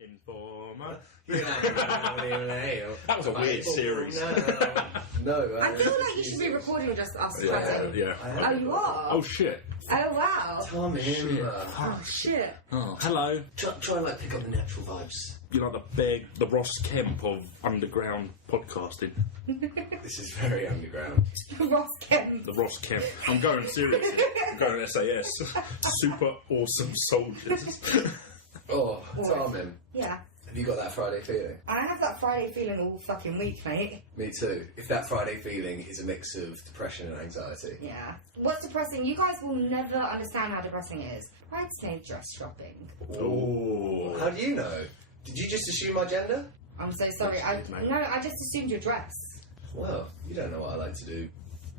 Informer. That was a weird series. No. I feel like you should be recording just us. Yeah. Oh, you are? Oh, shit. Oh, wow. Tom Bombadll. Oh, shit. Oh, hello. Try and like pick up the natural vibes. You're like the Ross Kemp of underground podcasting. This is very underground. Ross Kemp. The Ross Kemp. I'm going seriously. I'm going SAS. Super awesome soldiers. Oh, Tom, Yeah. have you got that Friday feeling? I have that Friday feeling all fucking week, mate. Me too. If that Friday feeling is a mix of depression and anxiety. Yeah. What's depressing? You guys will never understand how depressing it is. Bridesmaid dress shopping. Oh. How do you know? Did you just assume my gender? I'm so sorry. I just assumed your dress. Well, you don't know what I like to do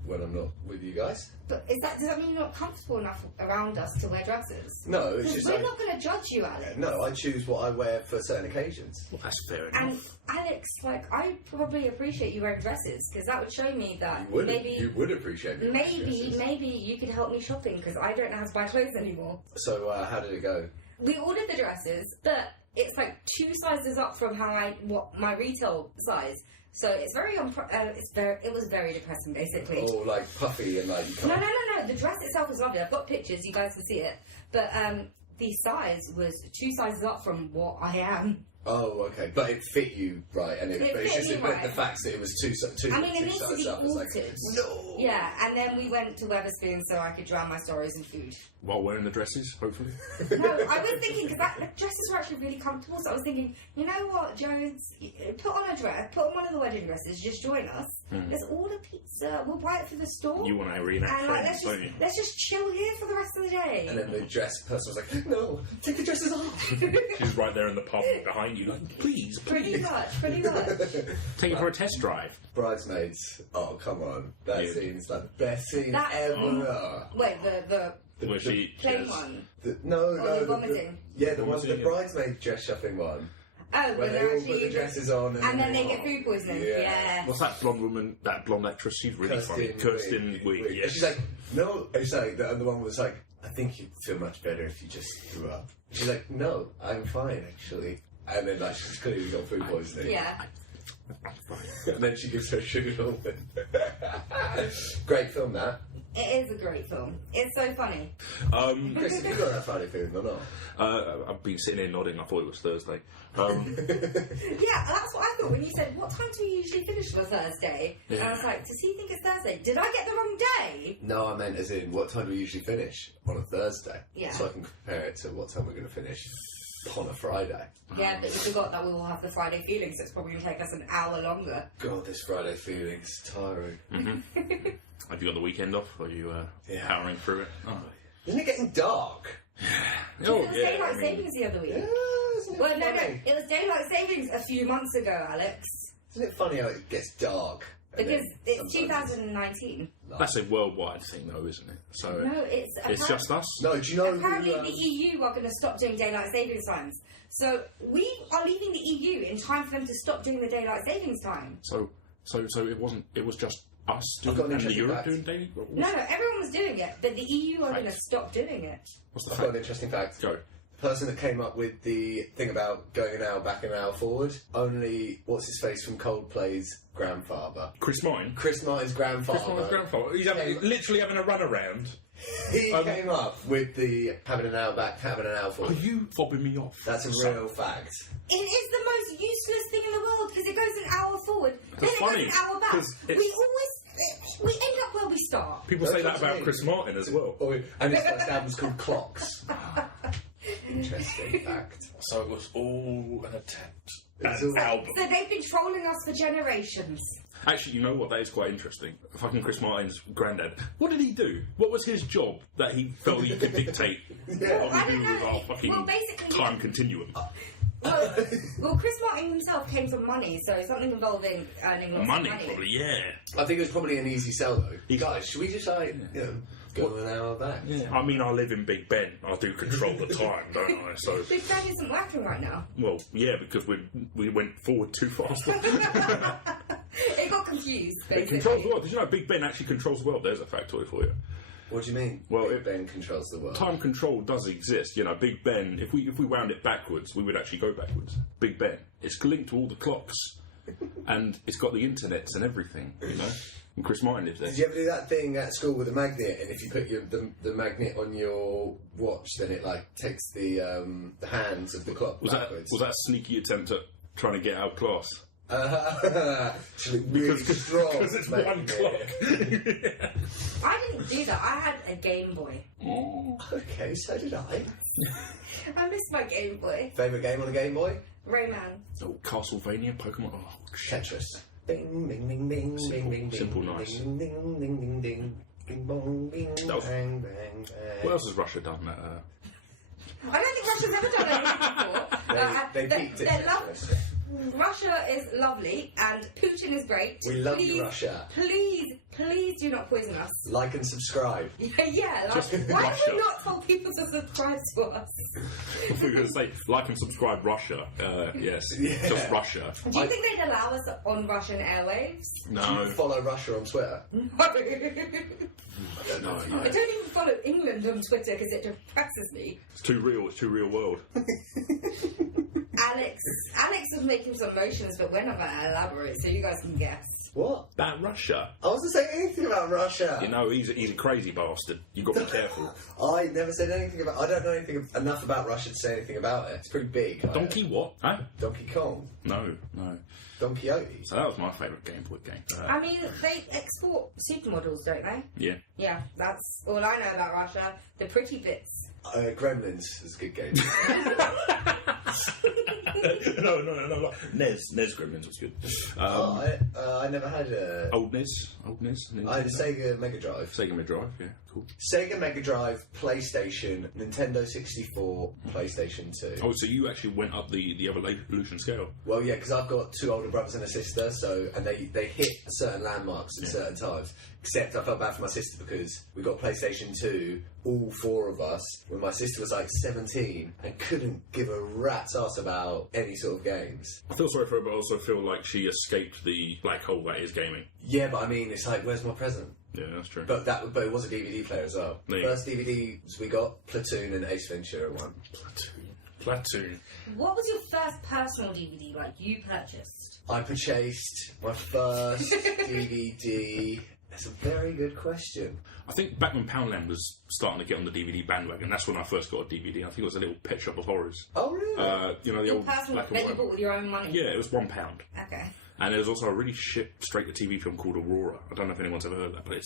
when I'm not with you guys. But does that mean you're not comfortable enough around us to wear dresses? No, it's just we're not going to judge you, Alex. No, I choose what I wear for certain occasions. Well, that's fair enough. And Alex, I probably appreciate you wearing dresses because that would show me that you would appreciate me. Maybe you could help me shopping because I don't know how to buy clothes anymore. So how did it go? We ordered the dresses, but it's like 2 sizes up from what my retail size. So it's it was very depressing, basically. Oh, like puffy and like you can't... No. The dress itself is lovely. I've got pictures. You guys can see it. But the size was 2 sizes up from what I am. Oh, okay. But it fit you right, and it's just right. The fact that it was two I mean, it needs to be altered. Like, no. Yeah, and then we went to Wetherspoons so I could drown my stories in food. While wearing the dresses, hopefully. No, I was thinking because the dresses were actually really comfortable. So I was thinking, you know what, Jones, put on a dress, put on one of the wedding dresses, just join us. Let's order pizza. We'll buy it for the store. You want to reenact Friends, don't you? Let's just chill here for the rest of the day. And then the dress person was like, no, take the dresses off. She's right there in the pub behind you, like, please. Pretty much. Take it for a test drive. Bridesmaids. Oh, come on. That scene's like the best scene ever. Wait, the plain one. The vomiting. The bridesmaid dress shopping one. Oh, when they all put the dresses on and then they get food poisoning. Yeah. What's that blonde woman? That blonde actress? She's really funny. Kirsten Wiig. Yeah. And she's like, no. And she's like, the one was like, I think you'd feel much better if you just threw up. She's like, no, I'm fine actually. And then like she's clearly got food poisoning. Yeah. And then she gives her shoes on. Great film, that. It is a great film. It's so funny. Chris, have you got that Friday feeling or not? I've been sitting here nodding. I thought it was Thursday. Yeah, that's what I thought when you said, what time do you usually finish on a Thursday? Yeah. And I was like, does he think it's Thursday? Did I get the wrong day? No, I meant as in, what time do we usually finish on a Thursday? Yeah. So I can compare it to what time we're going to finish on a Friday. Yeah, but you forgot that we will have the Friday feeling, so it's probably going to take us an hour longer. God, this Friday feeling's tiring. Mm-hmm. Have you got the weekend off? Or are you powering through it? Oh. Isn't it getting dark? It was daylight savings the other week. Yeah, no. It was daylight savings a few months ago, Alex. Isn't it funny how it gets dark? Because it's 2019. That's a worldwide thing, though, isn't it? So no, it's just us. No, do you know? Apparently, the EU are going to stop doing daylight savings times. So we are leaving the EU in time for them to stop doing the daylight savings time. So it wasn't. It was just us doing and the Europe doing daily. No, everyone was doing it, but the EU are going to stop doing it. What's the fact? fact? Got an interesting fact. Go. Person that came up with the thing about going an hour back and an hour forward, only what's his face from Coldplay's grandfather, Chris Martin. Chris Martin's grandfather. He's literally having a run around. He came up with the having an hour back, having an hour forward. Are you fobbing me off? That's a real fact. It is the most useless thing in the world because it goes an hour forward, then it goes an hour back. We end up where we start. People say that about Chris Martin as well. And his first album's called Clocks. Interesting fact. So it was all an attempt at an album. So they've been trolling us for generations. Actually, you know what? That is quite interesting. Fucking Chris Martin's granddad. What did he do? What was his job that he felt he could dictate what we do with our fucking time continuum? Well, Chris Martin himself came from money, so something involving earning lots of money. Money, probably, yeah. I think it was probably an easy sell, though. Guys, should we just, go an hour back? Yeah. I mean, I live in Big Ben. I do control the time, don't I? So Big Ben isn't working right now. Well, yeah, because we went forward too fast. It got confused, basically. It controls the world. Did you know Big Ben actually controls the world? There's a factoid for you. What do you mean? Well, Big Ben controls the world. Time control does exist. You know, Big Ben, if we wound it backwards, we would actually go backwards. Big Ben. It's linked to all the clocks. And it's got the internets and everything, you know? And Chris Martin lives there. Did you ever do that thing at school with a magnet, and if you put the magnet on your watch, then it, like, takes the hands of the clock backwards? Was that a sneaky attempt at trying to get out of class? Really strong. Because it's one clock. I didn't do that. I had a Game Boy. Oh, okay, so did I. I miss my Game Boy. Favourite game on a Game Boy? Rayman. Oh, Castlevania, Pokemon. Oh, shit. Tetris. Bing, bing, bing, bing, bing, bing, Simple, bing, nice. Ding, ding, ding, ding, ding. Bing, bong, bing, was- bang, bang, bang. What else has Russia done? I don't think Russia's ever done anything before. They peaked it. Russia is lovely and Putin is great. We love you, Russia. Please do not poison us. Like and subscribe. Yeah, like, Just why have Russia. we not told people to subscribe to us? We were going to say, like and subscribe Russia. Yes, Yeah. just Russia. Do you think they'd allow us on Russian airwaves? Do No. you follow Russia on Twitter? No. No. I don't even follow England on Twitter because it depresses me. It's too real world. Alex was making some motions, but we're not going to elaborate, so you guys can guess. What? That Russia. I wasn't saying anything about Russia. You know, he's a crazy bastard. You've got to be careful. I never said anything about. I don't know anything enough about Russia to say anything about it. It's pretty big. Donkey what? Huh? Donkey Kong. No. Don Quixote. So that was my favourite Game Boy game. I mean, they export supermodels, don't they? Yeah. Yeah, that's all I know about Russia. The pretty bits. Gremlins is a good game. No. NES Gremlins was good. I never had a. Old NES. I had a Sega Mega Drive. Sega Mega Drive, yeah, cool. Sega Mega Drive, PlayStation, Nintendo 64, PlayStation 2. Oh, so you actually went up the evolution scale. Well, yeah, because I've got two older brothers and a sister, and they hit certain landmarks at certain times. Except I felt bad for my sister because we got PlayStation 2, all four of us, when my sister was like 17 and couldn't give a rat's ass about any sort of games. I feel sorry for her, but I also feel like she escaped the black hole that is gaming. Yeah, but I mean, it's like, where's my present? Yeah, that's true. But it was a DVD player as well. Yeah. First DVDs we got, Platoon and Ace Ventura 1. Platoon. What was your first personal DVD like you purchased? I purchased my first DVD. That's a very good question. I think back when Poundland was starting to get on the DVD bandwagon, that's when I first got a DVD. I think it was a little Pet Shop of Horrors. Oh, really? You know, the old Personal black that and you bought white. with your own money? Yeah, it was £1. Okay. And there was also a really shit straight-to-TV film called Aurora. I don't know if anyone's ever heard of that, but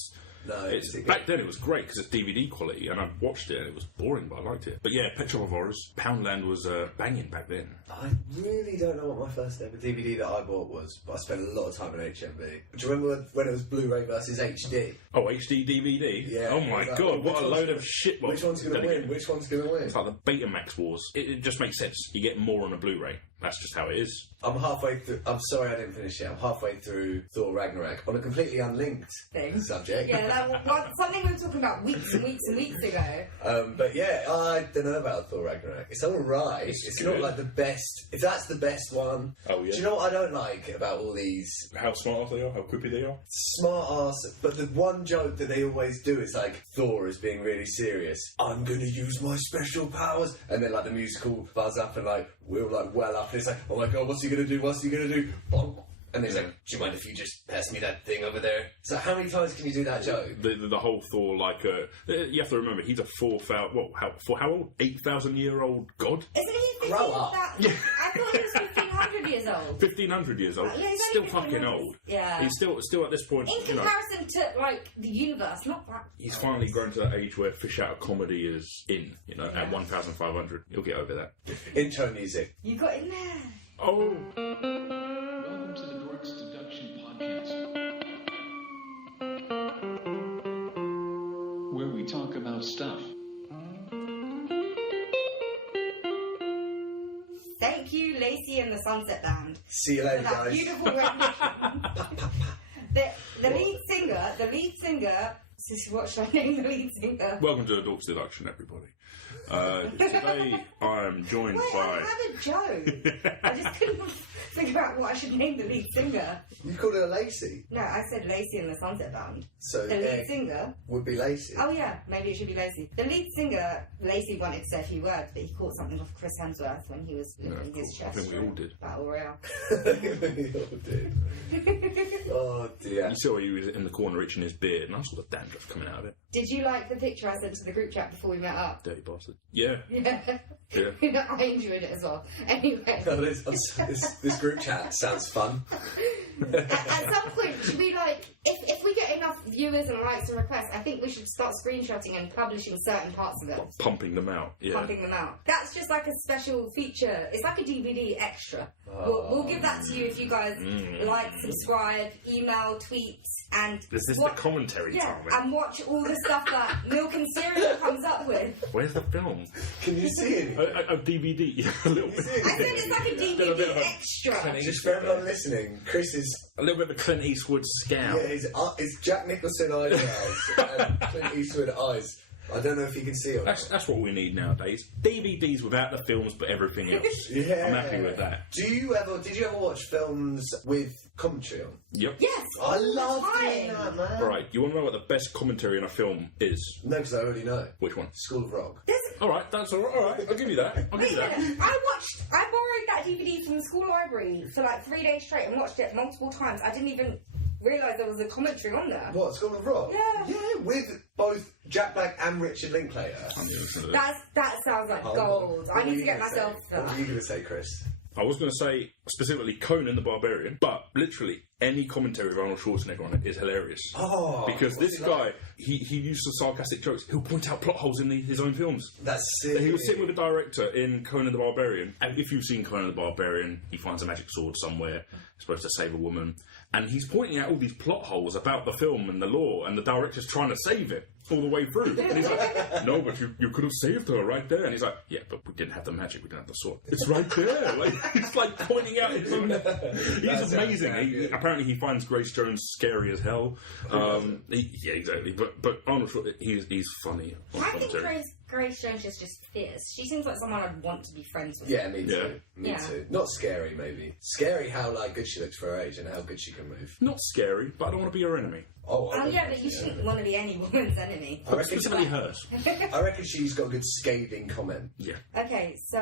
back then it was great because it's DVD quality, and I watched it and it was boring, but I liked it. But yeah, Pet Shop of Horrors, Poundland was banging back then. I really don't know what my first ever DVD that I bought was, but I spent a lot of time on HMV. Do you remember when it was Blu-ray versus HD? Oh, HD DVD? Yeah. Oh my Like, god, what a load of shit. Which one's going to win? Which one's going to win? It's like the Betamax wars. It just makes sense. You get more on a Blu-ray. That's just how it is. I'm halfway through. I'm sorry I didn't finish it. I'm halfway through Thor Ragnarok on a completely unlinked subject. Yeah, that was something we were talking about weeks and weeks and weeks ago. But yeah, I don't know about Thor Ragnarok. It's alright. It's not like the best. If that's the best one. Oh, yeah. Do you know what I don't like about all these? How smart they are, how quippy they are. Smart ass. But the one joke that they always do is like Thor is being really serious. I'm gonna use my special powers, and then like the musical buzz up and like we're like well up, and it's like, oh my god, what's he gonna do? What's he gonna do? Bonk. And he's like, do you mind if you just pass me that thing over there? So how many times can you do that joke? The whole Thor, like, you have to remember, he's a 4,000, for how old? 8,000-year-old god? Isn't he Grow up. I thought he was 1,500 years old. 1,500 years old. Yeah, he's Still only fucking 1,500. old. Yeah. He's still at this point, In comparison to, like, the universe, not that. He's finally grown to that age where fish out of comedy is in, at 1,500. He'll get over that. Intro music. You got in there. Oh! Welcome to the Dorks Deduction Podcast, where we talk about stuff. Thank you, Lacey and the Sunset Band. See you For later, that guys. beautiful rendition. the lead singer, what should I name the lead singer? Welcome to the Dorks Deduction, everybody. Today I'm joined Wait, by... I had a joke. I just couldn't figure out what I should name the lead singer. You called her Lacey. No, I said Lacey and the Sunset Band. So The lead singer. would be Lacey. Oh yeah, maybe it should be Lacey. The lead singer, Lacey wanted to say a few words, but he caught something off Chris Hemsworth when he was lifting his chest. I think we all did. Battle Royale. We all did. Oh dear. You saw he was in the corner itching his beard, and I saw the dandruff coming out of it. Did you like the picture I sent to the group chat before we met up? Dirty bastard. Yeah. Yeah. Yeah. I enjoyed it as well. Anyway. No, this group chat sounds fun. At some point, should we if we get enough viewers and likes and requests, I think we should start screenshotting and publishing certain parts of it. Pumping them out. Yeah. Pumping them out. That's just like a special feature. It's like a DVD extra. We'll give that to you if you guys like, subscribe, email, tweet, and This is the commentary time. and watch all the stuff that Milk and Cereal comes up with. Where's the film? Can you see it? A DVD. A little bit. I said it's like a DVD extra. Just for everyone listening, Chris is A little bit of a Clint Eastwood scout. it's Jack Nicholson eyebrows and Clint Eastwood eyes. I don't know if you can see it. That's what we need nowadays. DVDs without the films, but everything else. Yeah. I'm happy with that. Did you ever watch films with commentary on? Yep. Yes. I love Fine. doing that, man. All right. You want to know what the best commentary in a film is? No, because I already know. Which one? School of Rock. All right. That's all right. All right. I'll give you that. I'll give you that. I borrowed that DVD from the school library for like 3 days straight and watched it multiple times. I didn't even realise there was a commentary on there. What, School of Rock? Yeah. Yeah, with both Jack Black and Richard Linklater. That sounds like gold. I need to get myself What were you going to say, Chris? I was going to say specifically Conan the Barbarian, but literally any commentary of Arnold Schwarzenegger on it is hilarious. Oh, because this guy, he uses sarcastic jokes. He'll point out plot holes in his own films. That's sick. He was sitting with a director in Conan the Barbarian, and if you've seen Conan the Barbarian, he finds a magic sword somewhere, supposed to save a woman, and he's pointing out all these plot holes about the film and the lore, and the director's trying to save it all the way through. And he's like, no, but you could have saved her right there. And he's like, yeah, but we didn't have the magic, we didn't have the sword. It's right there. Like, he's like pointing out his own... He's amazing. Apparently he finds Grace Jones scary as hell. Yeah, exactly. But Arnold Schwarzenegger, he's funny. I think Grace Jones is just fierce. She seems like someone I'd want to be friends with. Yeah, me too. Yeah. Me too. Not scary, maybe. Scary how good she looks for her age and how good she can move. Not scary, but I don't want to be her enemy. Oh yeah, but you shouldn't want to be any woman's enemy. Specifically hers. I reckon she's got a good scathing comment. Yeah. Okay, so...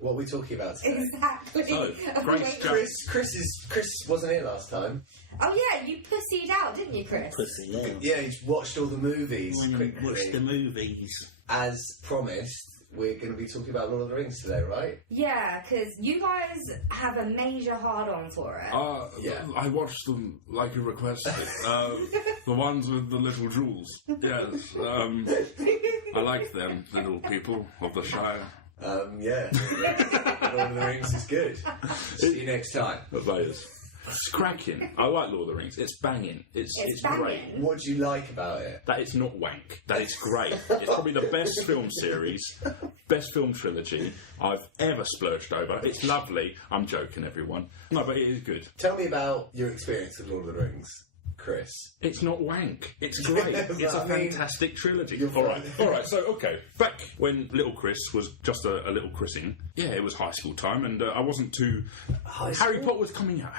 What are we talking about today? Exactly. So, Chris wasn't here last time. Oh yeah, you pussied out, didn't you, Chris? Pussy, yeah. Yeah, he's watched all the movies. Watch the movies. As promised, we're going to be talking about Lord of the Rings today, right? Yeah, because you guys have a major hard-on for it. Yeah. I watched them like you requested. The ones with the little jewels. Yes. I like them, little people of the Shire. Yeah. Lord of the Rings is good. See you next time. It's cracking. I like Lord of the Rings. It's banging. It's banging. great. What do you like about it? That it's not wank. That it's great. It's probably the best film series, best film trilogy I've ever splurged over. It's lovely. I'm joking, everyone. No, but it is good. Tell me about your experience with Lord of the Rings, Chris. It's not wank. It's great. It's a fantastic trilogy. All right. So, okay. Back when little Chris was just a little Chrising, yeah, it was high school time, and I wasn't too... Harry Potter was coming out.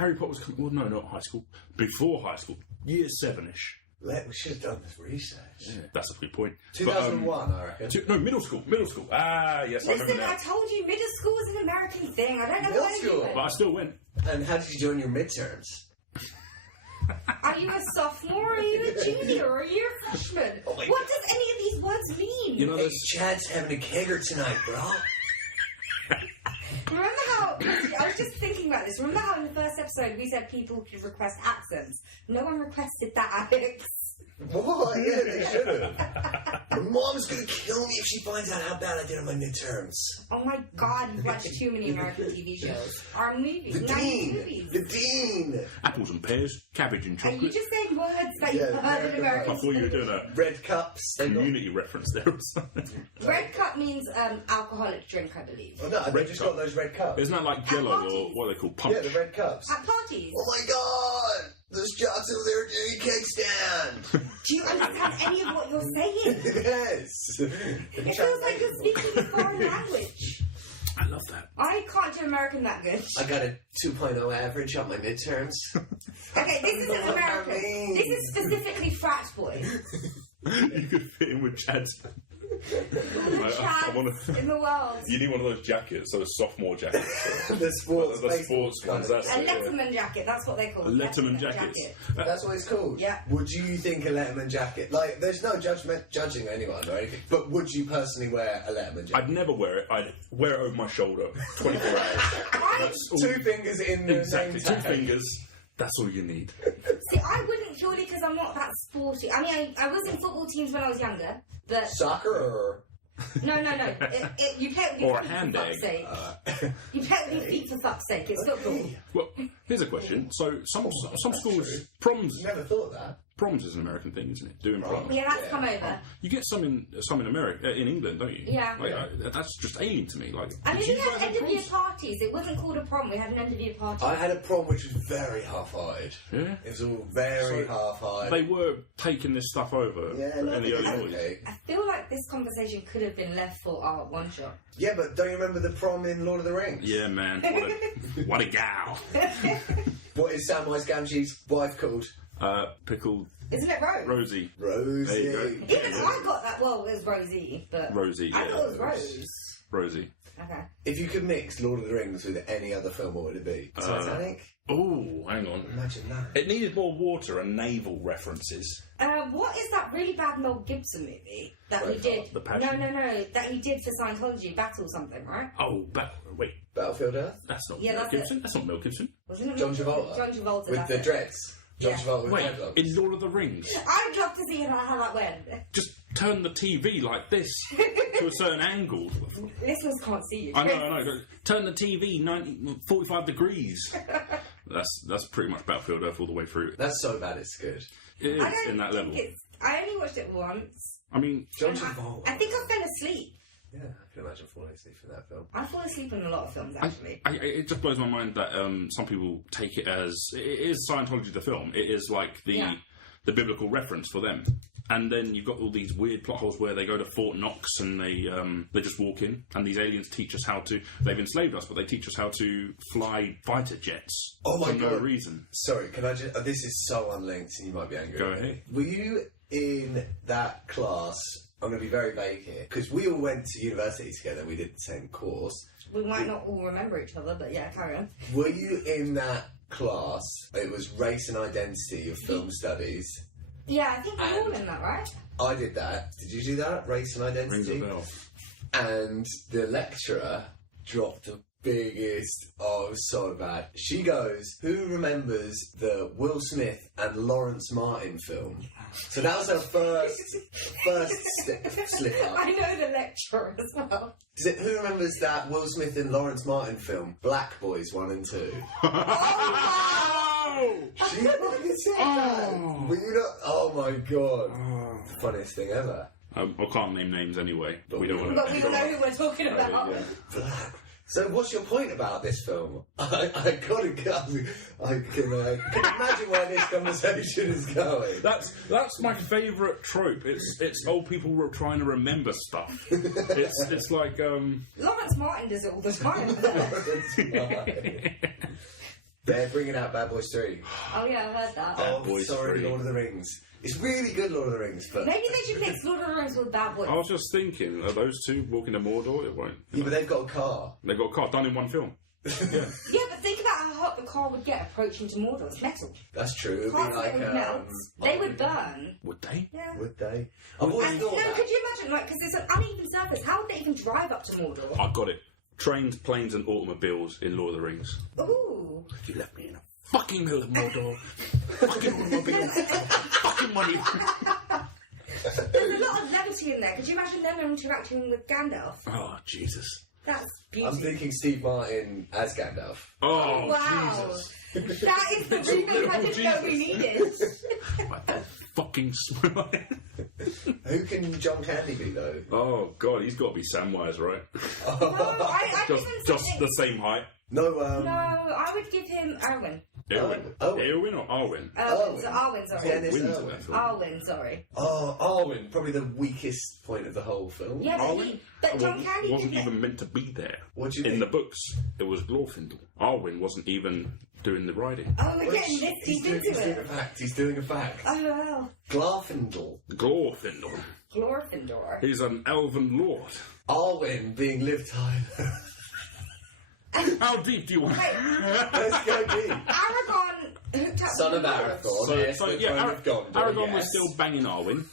Well, no, not high school. Before high school. Year 7-ish. We should have done this research. Yeah, that's a good point. 2001, I reckon. No, middle school. Ah, yes, I remember Listen, now. I told you middle school is an American thing. I don't know Middle why you do school? it. But I still went. And how did you do on your midterms? Are you a sophomore? Are you a junior? Or are you a freshman? Oh my What does any of these words mean? You know, Hey, Chad's having a kegger tonight, bro. Remember how... I was just thinking about this. Remember how in the first episode we said people could request accents? No one requested that, Alex. What? Yeah, they should have. My mom's gonna kill me if she finds out how bad I did on my midterms. Oh my god, you've watched too many American TV shows. Or movies. The 90s Dean! movies. The Dean! apples and pears, cabbage and Are you chocolate. just saying words that you've heard in I American thought you were doing a Red cups. community reference there or something. Red cup means alcoholic drink, I believe. Oh, no, they just got those red cups. Isn't that like Jello or what are they called? Punch? Yeah, the red cups. At parties. Oh my god! Those jocks over there doing a cake stand! Do you understand any of what you're saying? Yes. It feels like you're speaking a foreign language. I love that. I can't do American that good. I got a 2.0 average on my midterms. Okay, this isn't American. This is specifically frat boy. You could fit in with Chad's. Chads in the world. You need one of those jackets, so a sophomore jacket. The sports ones. That's A Letterman jacket, that's what they call it. A Letterman jacket. That's what it's called? Yeah. Would you think a Letterman jacket? Like, there's no judging anyone or anything, but would you personally wear a Letterman jacket? I'd never wear it. I'd wear it over my shoulder 24 hours. Two fingers in the Exactly, name tag. 2 fingers. That's all you need. See, I wouldn't purely because I'm not that sporty. I mean, I was in football teams when I was younger, but... Soccer or... No. You play with your Or a feet hand for fuck's egg. sake. You play with your feet for fuck's sake. It's football. Well, here's a question. So, some schools... Proms... Never thought of that. Proms is an American thing, isn't it? Doing proms. Yeah, that's come over. You get some in America, in England, don't you? Yeah. Like, that's just alien to me. Like, I mean, did we you had guys have end of year proms? parties. It wasn't called a prom. We had an end of year party. I had a prom which was very half-hearted. Yeah. It was all very half-hearted. They were taking this stuff over in the early okay. morning. I feel like this conversation could have been left for our one shot. Yeah, but don't you remember the prom in Lord of the Rings? Yeah, man. What a gal. What is Samwise Gamgee's wife called? Pickled Isn't it Rose? Rosie. Rosie. There you go. Even I got that. Well, it was Rosie, but Rosie, I yeah. thought it was Rose. Rosie. Okay. If you could mix Lord of the Rings with any other film, what would it be? Titanic? Oh, hang on. Imagine that. It needed more water and naval references. What is that really bad Mel Gibson movie that he did? The Passion? No, that he did for Scientology, Battle something, right? Oh, wait. Battlefield Earth? That's not Yeah, Mel that's Gibson. That's not Mel Gibson. Wasn't it John Mel- Travolta? John Travolta, With that's the it. dreads. John Yeah. Travolta with Wait, dreadlocks. in Lord of the Rings. I'd love to see how that went. Just turn the TV like this to a certain angle. Listeners can't see you. I know. Turn the TV 45 degrees. That's pretty much Battlefield Earth all the way through. That's so bad it's good. It is I don't in that think level. I only watched it once. I mean, John and Travolta. I think I fell asleep. Yeah, I can imagine falling asleep in that film. I fall asleep in a lot of films, actually. it just blows my mind that some people take it as it is Scientology the film. It is like the biblical reference for them. And then you've got all these weird plot holes where they go to Fort Knox and they just walk in, and these aliens teach us how to. They've enslaved us, but they teach us how to fly fighter jets for no reason. Sorry, can I just... this is so unlinked and you might be angry. Go with me. ahead. Were you in that class... I'm going to be very vague here, because we all went to university together, we did the same course. We might not all remember each other, but yeah, carry on. Were you in that class? It was Race and Identity of Film Studies. Yeah, I think we're all in that, right? I did that. Did you do that? Race and Identity? Rings a bell. And the lecturer dropped the biggest... Oh, it was so bad. She goes, who remembers the Will Smith and Lawrence Martin film? So that was her first slip up. I know the lecturer as well. Who remembers that Will Smith and Lawrence Martin film, Black Boys 1 and 2? She fucking said that! Were you not... Oh my god. The funniest thing ever. I can't name names anyway, but we don't want But we all know who we're talking about. Black. So what's your point about this film? I can imagine where this conversation is going. That's my favourite trope. It's old people trying to remember stuff. It's like Lawrence Martin does it all the time. They're bringing out Bad Boys 3. Oh yeah, I heard that. Bad Boys sorry, 3. Lord of the Rings. It's really good, Lord of the Rings, but... Maybe they should mix Lord of the Rings with Bad Boys. I was just thinking, are those two walking to Mordor? It won't. Yeah, but they've got a car. They've got a car done in one film. Yeah. Yeah, but think about how hot the car would get approaching to Mordor. It's metal. That's true. It'd be Cars like... would melt. They would burn. Would they? Yeah. Would they? I've always thought that. Could you imagine, like, because it's an uneven surface, how would they even drive up to Mordor? I got it. Trains, planes, and automobiles in Lord of the Rings. Ooh. You left me in a fucking middle of Mordor. Fucking automobile. Fucking money. There's a lot of levity in there. Could you imagine them interacting with Gandalf? Oh, Jesus. That's beauty. I'm thinking Steve Martin as Gandalf. Oh, wow. Jesus. That is the remake I didn't know we needed. Like that fucking smile. Who can John Candy be, though? Oh, God, he's got to be Samwise, right? No, I give him Just something. the same height. No, No, I would give him Arwen. Eowyn. Eowyn or Arwen? Arwen, sorry. Dennis Wins in Irwin. that film. Arwen, sorry. Oh, Arwen, probably the weakest point of the whole film. Yeah, but John Candy wasn't even meant to be there. What do you In think? the books, it was Glorfindel. Arwen wasn't even doing the riding. Oh, we're getting this deep into it. He's doing a fact. Oh, well. Glorfindel. Glorfindor. He's an elven lord. Arwen being Liv Tyler. How deep do you want? Wait, Let's go deep. Aragorn hooked up Son with of the Aragorn. So, Yes, so the yeah, throne of Gondor, Aragorn yes. was still banging Arwen.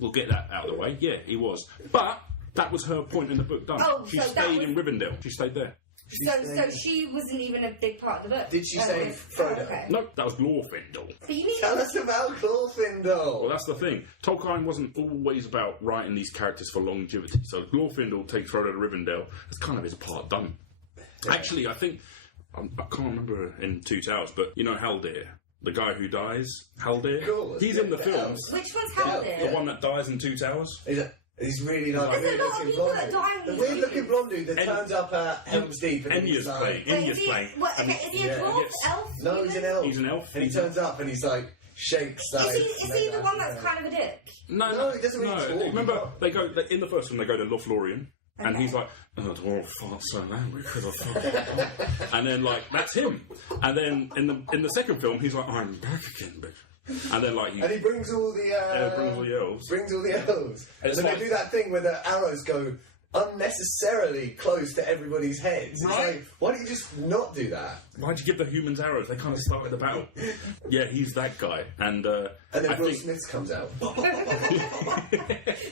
We'll get that out of the way. Yeah, he was. But that was her point in the book done. Oh, she so that stayed was- in Rivendell. She stayed there. So she wasn't even a big part of the book. Did she Oh, say it was- Frodo? Oh, okay. No, that was Glorfindel. But you need Tell us about Glorfindel. Well, that's the thing. Tolkien wasn't always about writing these characters for longevity. So Glorfindel takes Frodo to Rivendell. That's kind of his part done. Actually, I think... I can't remember in Two Towers, but you know Haldir? The guy who dies? Haldir? Cool. He's in the films. Which one's Haldir? The one that dies in Two Towers? He's really like There's a lot of weird-looking people blonde that dude. die in The these weird-looking movies. blonde dude that turns up at Helm's Deep and he's Enya's like... playing. Wait, Enya's playing. Is he a dwarf? yes. Elf? No, he's an elf. He's an elf. And he turns up and he's like, shakes like... Is he the one that's kind of a dick? No, he doesn't really talk. Remember, they go in the first one. They go to Lothlorien, and Okay. he's like, "Oh, dwarf farts so loudly because of fucking." And then like that's him. And then in the second film, he's like, "I'm back again, bitch." And then like And he brings all the... brings all the elves. Brings all the elves. And And it's then like- they do that thing where the arrows go unnecessarily close to everybody's heads. It's Right. like, why don't you just not do that? Why'd you give the humans arrows? They kind of started the battle. Yeah, he's that guy. And And then I Will think Smith comes out.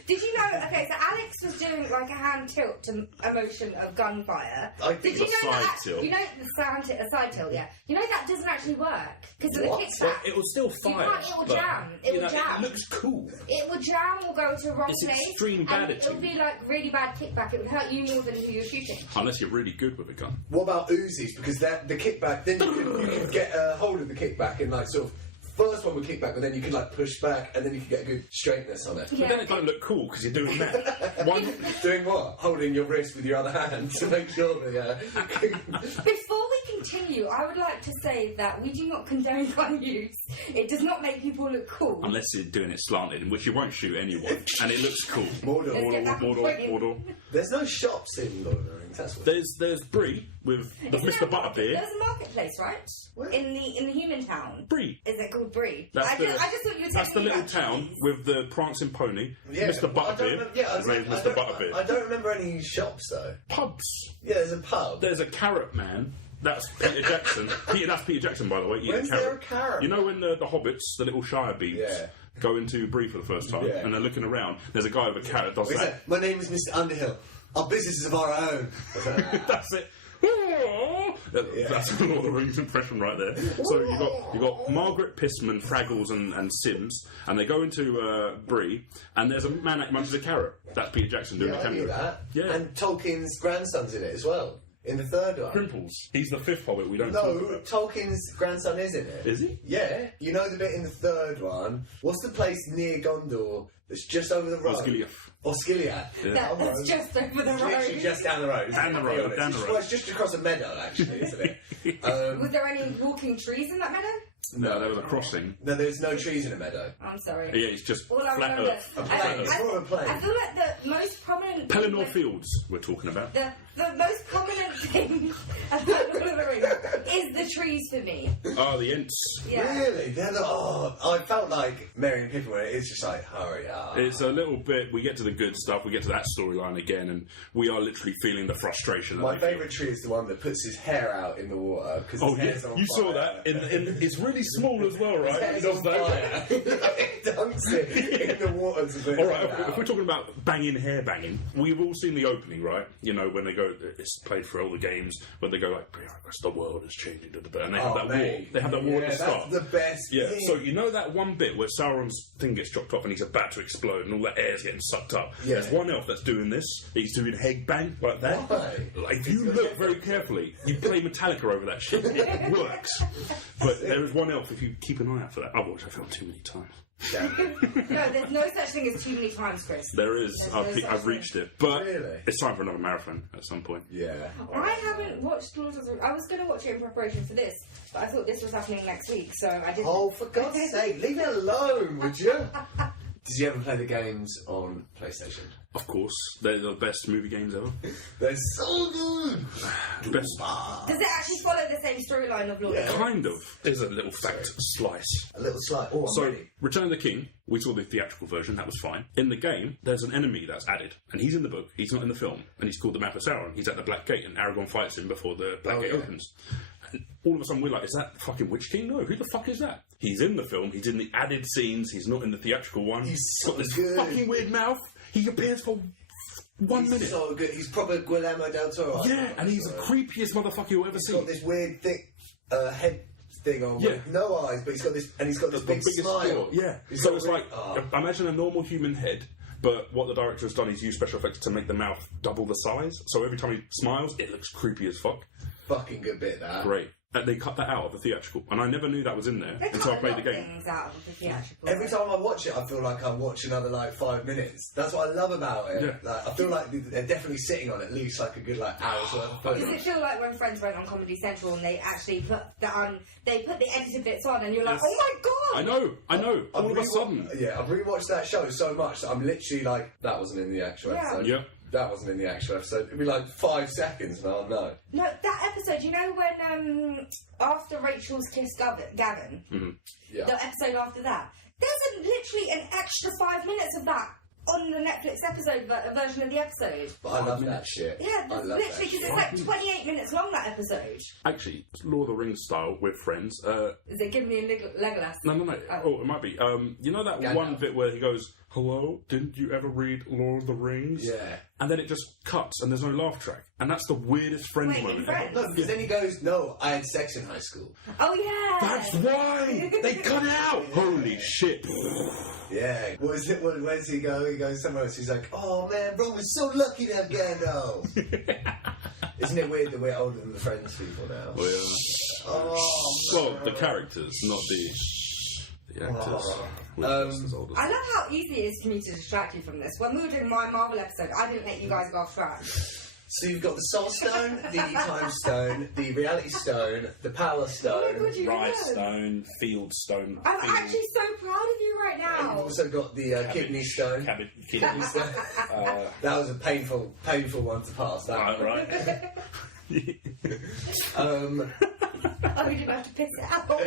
Did you know? Okay, so Alex was doing like a hand tilt to a motion of gunfire. I Did think you a know side that? tilt. You know the side tilt, yeah. You know that doesn't actually work because of the What? kickback. it will still You fire. can't- it will but, jam. It you will know, jam. It looks cool. It would jam or go to a wrong It's place. extreme bad and it would be like really bad kickback. It would hurt you more than who you're shooting. Unless you're really good with a gun. What about Uzis? Because the kickback, then you could get a hold of the kickback and like sort of... First one would kick back, but then you can like push back and then you can get a good straightness on it. Yeah. But then it don't look cool because you're doing that. One, Doing what? Holding your wrist with your other hand to make sure that... Before we continue, I would like to say that we do not condone gun use. It does not make people look cool. unless you're doing it slanted, in which you won't shoot anyone, and it looks cool. Mordor. Let's get back on point. Mordor. There's no shops in Lord of the Rings, that's what... There's Brie with the Isn't Mr. there a Butterbeer. There's a marketplace, right? Where? In the human town. Brie. Is it called Brie? That's I just thought you were that's the telling me little about town cheese. with the prancing pony. Yeah, Mr. I don't Butterbeer. remember- yeah, I His was name's like, Mr. Butterbeer. I don't remember any shops though. Pubs. Yeah, there's a pub. There's a carrot man. That's Peter Jackson. That's Peter Jackson, by the way. Eating When's there a carrot? You know when the hobbits, the little Shire beats, Yeah. go into Brie for the first time, Yeah. and they're looking around. There's a guy with a carrot that does He that. said, my name is Mr. Underhill. Our business is of our own. That's it. That's a Lord of the Rings impression right there. So you got Margaret Pissman, Fraggles, and Sims, and they go into Brie, and there's a man that munches a carrot. That's Peter Jackson doing Yeah, the I knew cameo. that. Yeah. And Tolkien's grandson's in it as well. In the third one. Crimples. He's the fifth Hobbit we don't No, talk about. Tolkien's grandson is in it. Is he? Yeah. You know the bit in the third one? What's the place near Gondor that's just over the road? Osgiliath. Osgiliath. Yeah. That's just over the It's literally road. just down the road. Down the to be road, honest. down the It's- road. Well, it's just across a meadow, actually, isn't it? Was there any walking trees in that meadow? No, there was a crossing. No, there's no trees in a meadow. I'm sorry. Yeah, it's just All I flat remember, earth. A I, plain. It's more of a plain. I feel like the most prominent Pelennor Fields we're talking about. The most prominent thing about Lord of the Rings is the trees for me. Oh, the Ents. Yeah. Really? I felt like Merry and Pippin where it's just like, hurry up. It's a little bit, we get to the good stuff, we get to that storyline again, and we are literally feeling the frustration. that My they feel. favourite tree is the one that puts his hair out in the water. Because Oh, his yeah, hair's on you fire. saw that. It's really small as well, right? His It hair's does on that. fire. It dunks it in the water to put All it right, out. if we're talking about banging hair banging, we've all seen the opening, right? You know, when they go, it's played for all the games, when they go like, the world is changing, and they have that war. They have that war at the start. That's the best Yeah, thing. so you know that one bit where Sauron's thing gets chopped off and he's about to explode and all that air's getting sucked up? Yeah. There's one elf that's doing this. He's doing head bang like that. Why? Like, if you look very carefully, you play Metallica over that shit. It works. But there is one elf, if you keep an eye out for that. I've watched that film too many times. No, there's no such thing as too many times, Chris. There is. I've reached it. But Really? it's time for another marathon at some point. Yeah. I haven't watched Lord of the Rings. I was going to watch it in preparation for this, but I thought this was happening next week, so I didn't. Oh, for God's sake, leave it alone, would you? Did you ever play the games on PlayStation? Of course. They're the best movie games ever. They're so good! Best. Does it actually follow the same storyline of Lord of the Rings? Kind of. There's a little fact slice. A little slight. Oh, I'm So, ready. Return of the King, we saw the theatrical version, that was fine. In the game, there's an enemy that's added, and he's in the book, he's not in the film, and he's called the Map of Sauron. He's at the Black Gate, and Aragorn fights him before the Black Gate opens. And all of a sudden we're like, is that fucking Witch King? No, who the fuck is that? He's in the film, he's in the added scenes, he's not in the theatrical one. He's got this good. fucking weird mouth. He appears for 1 minute. He's so good. He's proper Guillermo del Toro. Yeah, and he's the creepiest motherfucker you'll ever He's see. got this weird thick head thing on with no eyes, but he's got this, and he's got this The big biggest smile. jaw. Yeah. He's So got it's really- like, imagine a normal human head, but what the director has done is use special effects to make the mouth double the size. So every time he smiles, it looks creepy as fuck. fucking good bit, that. Great. And they cut that out of the theatrical, and I never knew that was in there They until I cut a played lot the of game. things out of the theatrical. Every time I watch it, I feel like I'm watching another like 5 minutes. That's what I love about it. Yeah. Like, I feel like they're definitely sitting on at least like a good like hour's worth of footage. Does it feel like when Friends went on Comedy Central and they actually put they put the edited bits on and you're like, Yes. oh my god! I know. I've All of a rewa- sudden. Yeah, I've rewatched that show so much that I'm literally like, that wasn't in the actual Yeah. episode. Yep. That wasn't in the actual episode. It'd be like 5 seconds, and I'll know. No, that episode, you know when after Rachel's kissed Gavin, Yeah. the episode after that, there's literally an extra 5 minutes of that on the Netflix episode version of the episode. But I love that shit. Yeah, I there's love literally that because it's like 28 minutes long, that episode. Actually, Lord of the Rings style with friends. Is it giving me a Legolas? No. Oh, it might be. You know that Gandalf. one bit where he goes, "Hello, didn't you ever read Lord of the Rings?" Yeah. And then it just cuts, and there's no laugh track, and that's the weirdest Friends Wait, in moment. Friends? No, because then he goes, no, I had sex in high school. Oh yeah. That's why they cut it out. Holy shit! Yeah. What is it? Where's he go? He goes somewhere else. He's like, oh man, bro, we're so lucky to have Gandalf. Isn't it weird that we're older than the Friends people now? Well, the characters, not the actors. We're just as old as- I love how easy it is for me to distract you from this. When we were doing my Marvel episode, I didn't let you guys go off track. So you've got the Soul Stone, the Time Stone, the Reality Stone, the Power Oh my Stone. god, you Rye know. stone, field stone. I'm field, actually so proud of you right You've now. also got the Kidney Stone. kidney stone. That was a painful one to pass. That Right. Oh, you didn't have to piss it out.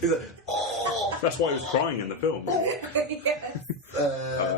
He's like, oh. That's why he was crying in the film. Yes.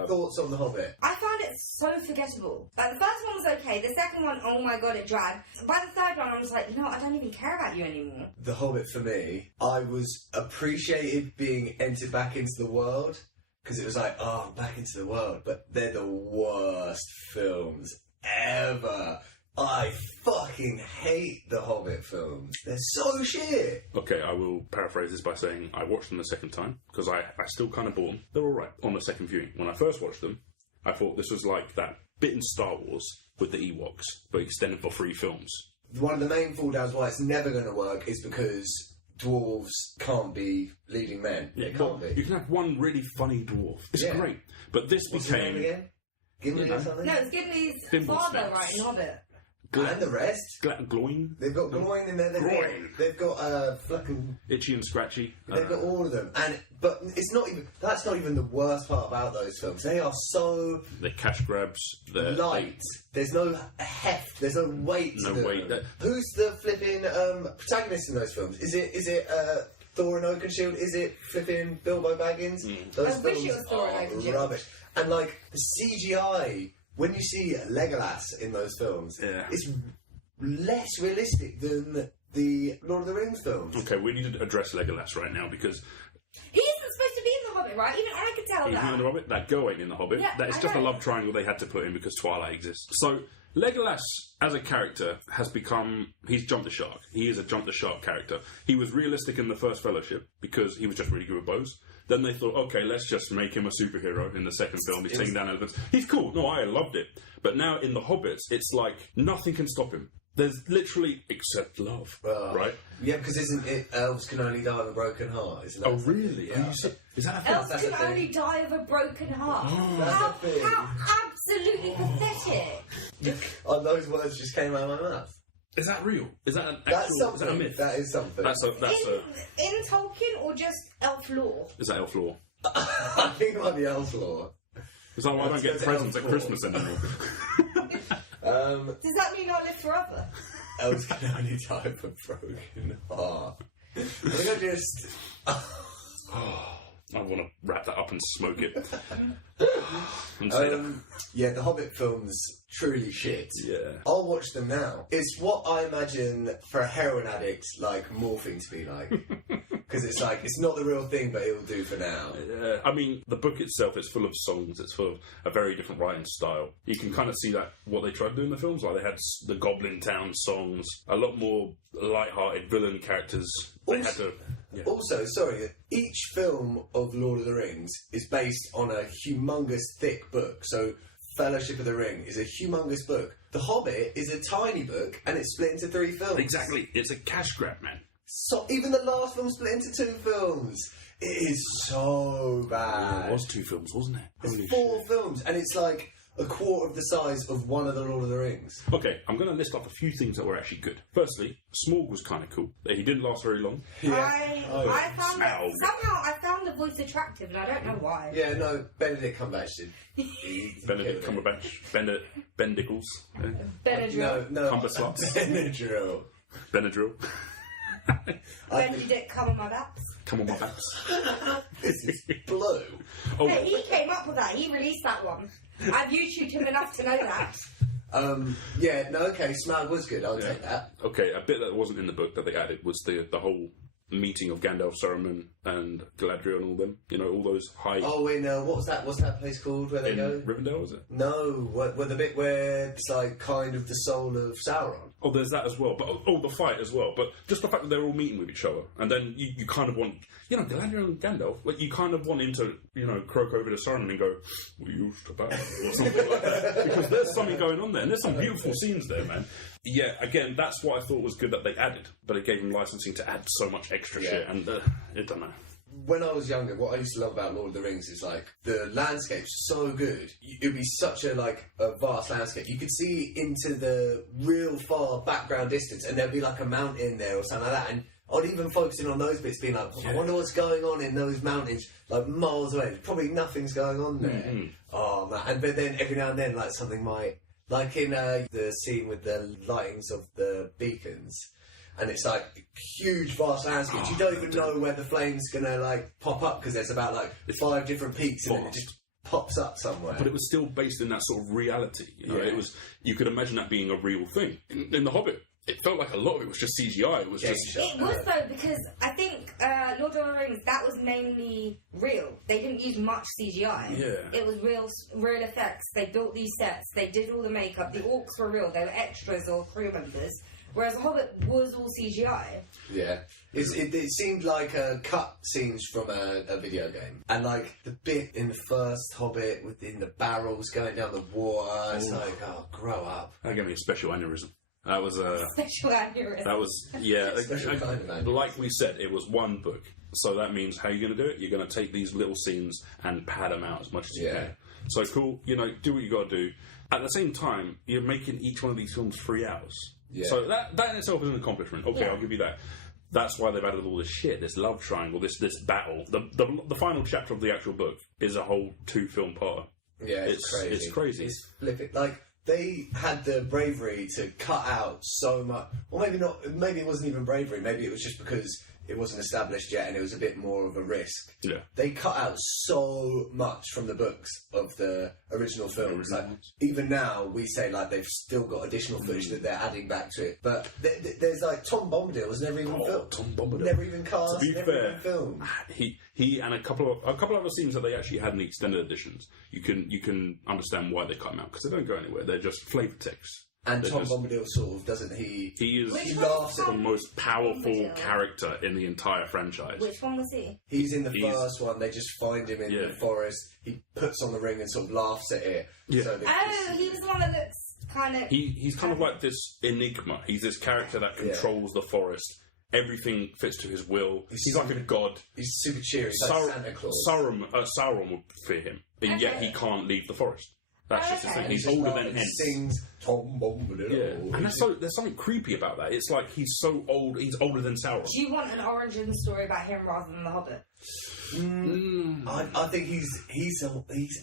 Thoughts on The Hobbit? I found it so forgettable. Like, the first one was okay. The second one, oh my god, it dragged. By the third one, I was like, you know what, I don't even care about you anymore. The Hobbit for me, I was appreciated being entered back into the world because it was like, oh, I'm back into the world. But they're the worst films ever. I fucking hate the Hobbit films. They're so shit. Okay, I will paraphrase this by saying I watched them the second time because I still kind of bought them. They're all right on the second viewing. When I first watched them, I thought this was like that bit in Star Wars with the Ewoks, but extended for 3 films. One of the main fall downs why it's never going to work is because dwarves can't be leading men. They Well, can't be. you can have one really funny dwarf. It's Yeah. great. But this What's his name became again? Gimli You or know. something? No, it's Gimli's Thimble father, snaps. right, in Hobbit. And the rest. Gloin, They've got Gloin in there. They've got fucking. Itchy and Scratchy. They've got all of them, but it's not even. That's not even the worst part about those films. They are so the cash grabs. light. There's no heft. There's no weight. No to them. weight. Who's the flipping protagonist in those films? Is it Thor and Oakenshield? Is it flipping Bilbo Baggins? Those I wish it films was Thor and are Oakenshield. rubbish. And like the CGI, when you see Legolas in those films, Yeah. it's less realistic than the Lord of the Rings films. Okay, we need to address Legolas right now because He isn't supposed to be in The Hobbit, right? Even I could tell he's that. in the Hobbit. That girl ain't in the Hobbit. Yeah, That is I just a know. love triangle they had to put in because Twilight exists. So Legolas, as a character, has become... He's jumped the shark. He is a jump the shark character. He was realistic in the first Fellowship because he was just really good with bows. Then they thought, okay, let's just make him a superhero in the second film. He's taking down elephants. He's cool. No, I loved it. But now in The Hobbits, it's like nothing can stop him. There's literally except love, right? Yeah, because isn't it elves can only die of a broken heart? Isn't that Oh, really? Yeah. Is that a thing? Elves That's can a thing. only die of a broken heart. That's How, a thing. how absolutely pathetic. Oh, those words just came out of my mouth. Is that real? Is that an actual? That's something. Is that a myth? That is something. In Tolkien or just elf lore? Is that elf lore? I think it might be elf lore. Is that why I don't get Let's go to presents at elf lore. Christmas anymore? Does that mean I'll live forever? Elves can only die of a broken heart. I think I just... I want to wrap that up and smoke it. And say that. Yeah, the Hobbit films, truly shit. Yeah. I'll watch them now. It's what I imagine for a heroin addict, like, morphine to be like. Because it's like, it's not the real thing, but it will do for now. I mean, the book itself is full of songs. It's full of a very different writing style. You can kind of see that what they tried to do in the films. Like they had the Goblin Town songs, a lot more light-hearted villain characters. They had to. Yeah. Also, sorry, each film of Lord of the Rings is based on a humongous thick book. So, Fellowship of the Ring is a humongous book. The Hobbit is a tiny book, and it's split into 3 films. Exactly. It's a cash grab, man. So even the last film split into 2 films. It is so bad. It was 2 films, wasn't it? It's Holy 4 shit. films, and it's like a quarter of the size of one of the Lord of the Rings. Okay, I'm going to list off a few things that were actually good. Firstly, Smaug was kind of cool. He didn't last very long. I found that, Smaug. somehow I found the voice attractive, and I don't know why. Yeah, no, Benedict Cumberbatch did. Benedict Cumberbatch, Bendickles, Benadryl. No, Cumberslots. Benadryl. Benadryl. Benedict, come on my baps. Come on, my baps. This is blue. Oh, Hey, he came up with that. He released that one. I've YouTubed him enough to know that. Yeah, no, okay, Smaug was good, I'll take that. okay. A bit that wasn't in the book that they added was the whole meeting of Gandalf, Saruman, and Galadriel and all them. You know, all those high. Oh, in, what's that place called where they in go? Rivendell, was it? No, where the bit where it's like kind of the soul of Sauron. Oh, there's that as well. But the fight as well. But just the fact that they're all meeting with each other, and then you kind of want, Galadriel and Gandalf, like you kind of want him to, croak over to Saruman and go, "We used to battle," or something like that, because there's something going on there, and there's some beautiful scenes there, man. Yeah, again, that's what I thought was good that they added, but it gave them licensing to add so much extra shit, and it don't know. When I was younger, what I used to love about Lord of the Rings is like the landscape's so good. It would be such a vast landscape. You could see into the real far background distance, and there'd be like a mountain there or something like that. And I'd even focus in on those bits, being like, I wonder what's going on in those mountains, like miles away. Probably nothing's going on there. Mm-hmm. Oh man! But then every now and then, like something might, like in the scene with the lightings of the beacons. And it's like huge, vast landscapes. You don't even know where the flame's gonna pop up because there's about 5 different peaks, and then it just pops up somewhere. But it was still based in that sort of reality. It was. You could imagine that being a real thing. In The Hobbit, it felt like a lot of it was just CGI. It was just. It was though, because I think Lord of the Rings, that was mainly real. They didn't use much CGI. Yeah. It was real effects. They built these sets. They did all the makeup. The orcs were real. They were extras or crew members. Whereas Hobbit was all CGI. Yeah. It seemed like cut scenes from a video game. And the bit in the first Hobbit within the barrels going down the water, it's grow up. That gave me a special aneurysm. That was Special aneurysm. That was Special kind of aneurysm. like we said, it was one book. So that means how you're going to do it? You're going to take these little scenes and pad them out as much as you can. So cool, do what you got to do. At the same time, you're making each one of these films 3 hours. Yeah. So that in itself is an accomplishment. Okay, I'll give you that. That's why they've added all this shit, this love triangle, this battle. The final chapter of the actual book is a whole 2-film part. Yeah, it's crazy. It's crazy. It's flipping. They had the bravery to cut out so much. Or maybe not. Maybe it wasn't even bravery. Maybe it was just because it wasn't established yet and it was a bit more of a risk. Yeah. They cut out so much from the books of the original films. Even now, we say they've still got additional footage that they're adding back to it. But there's Tom Bombadil was never even filmed. Tom Bombadil. Never even cast. To be never fair, even filmed. He and a couple of other scenes that they actually had in the extended editions. You can understand why they cut them out because they don't go anywhere. They're just flavor text. And Tom Bombadil sort of doesn't he? He is He laughs at the them. most powerful Bombadil? character in the entire franchise. Which one was he? He's in the first one. They just find him in the forest. He puts on the ring and sort of laughs at it. Yeah. So Oh, he was the one that looks kind of... He's kind of like this enigma. He's this character that controls the forest. Everything fits to his will. He's like a god. He's super cheery. He's like Santa Claus. Sauron would fear him, and yet he can't leave the forest. That's just his thing. He's older than him. Sings Tom Bombadll. Yeah, and there's something creepy about that. It's like he's so old. He's older than Sauron. Do you want an origin story about him rather than the Hobbit? I think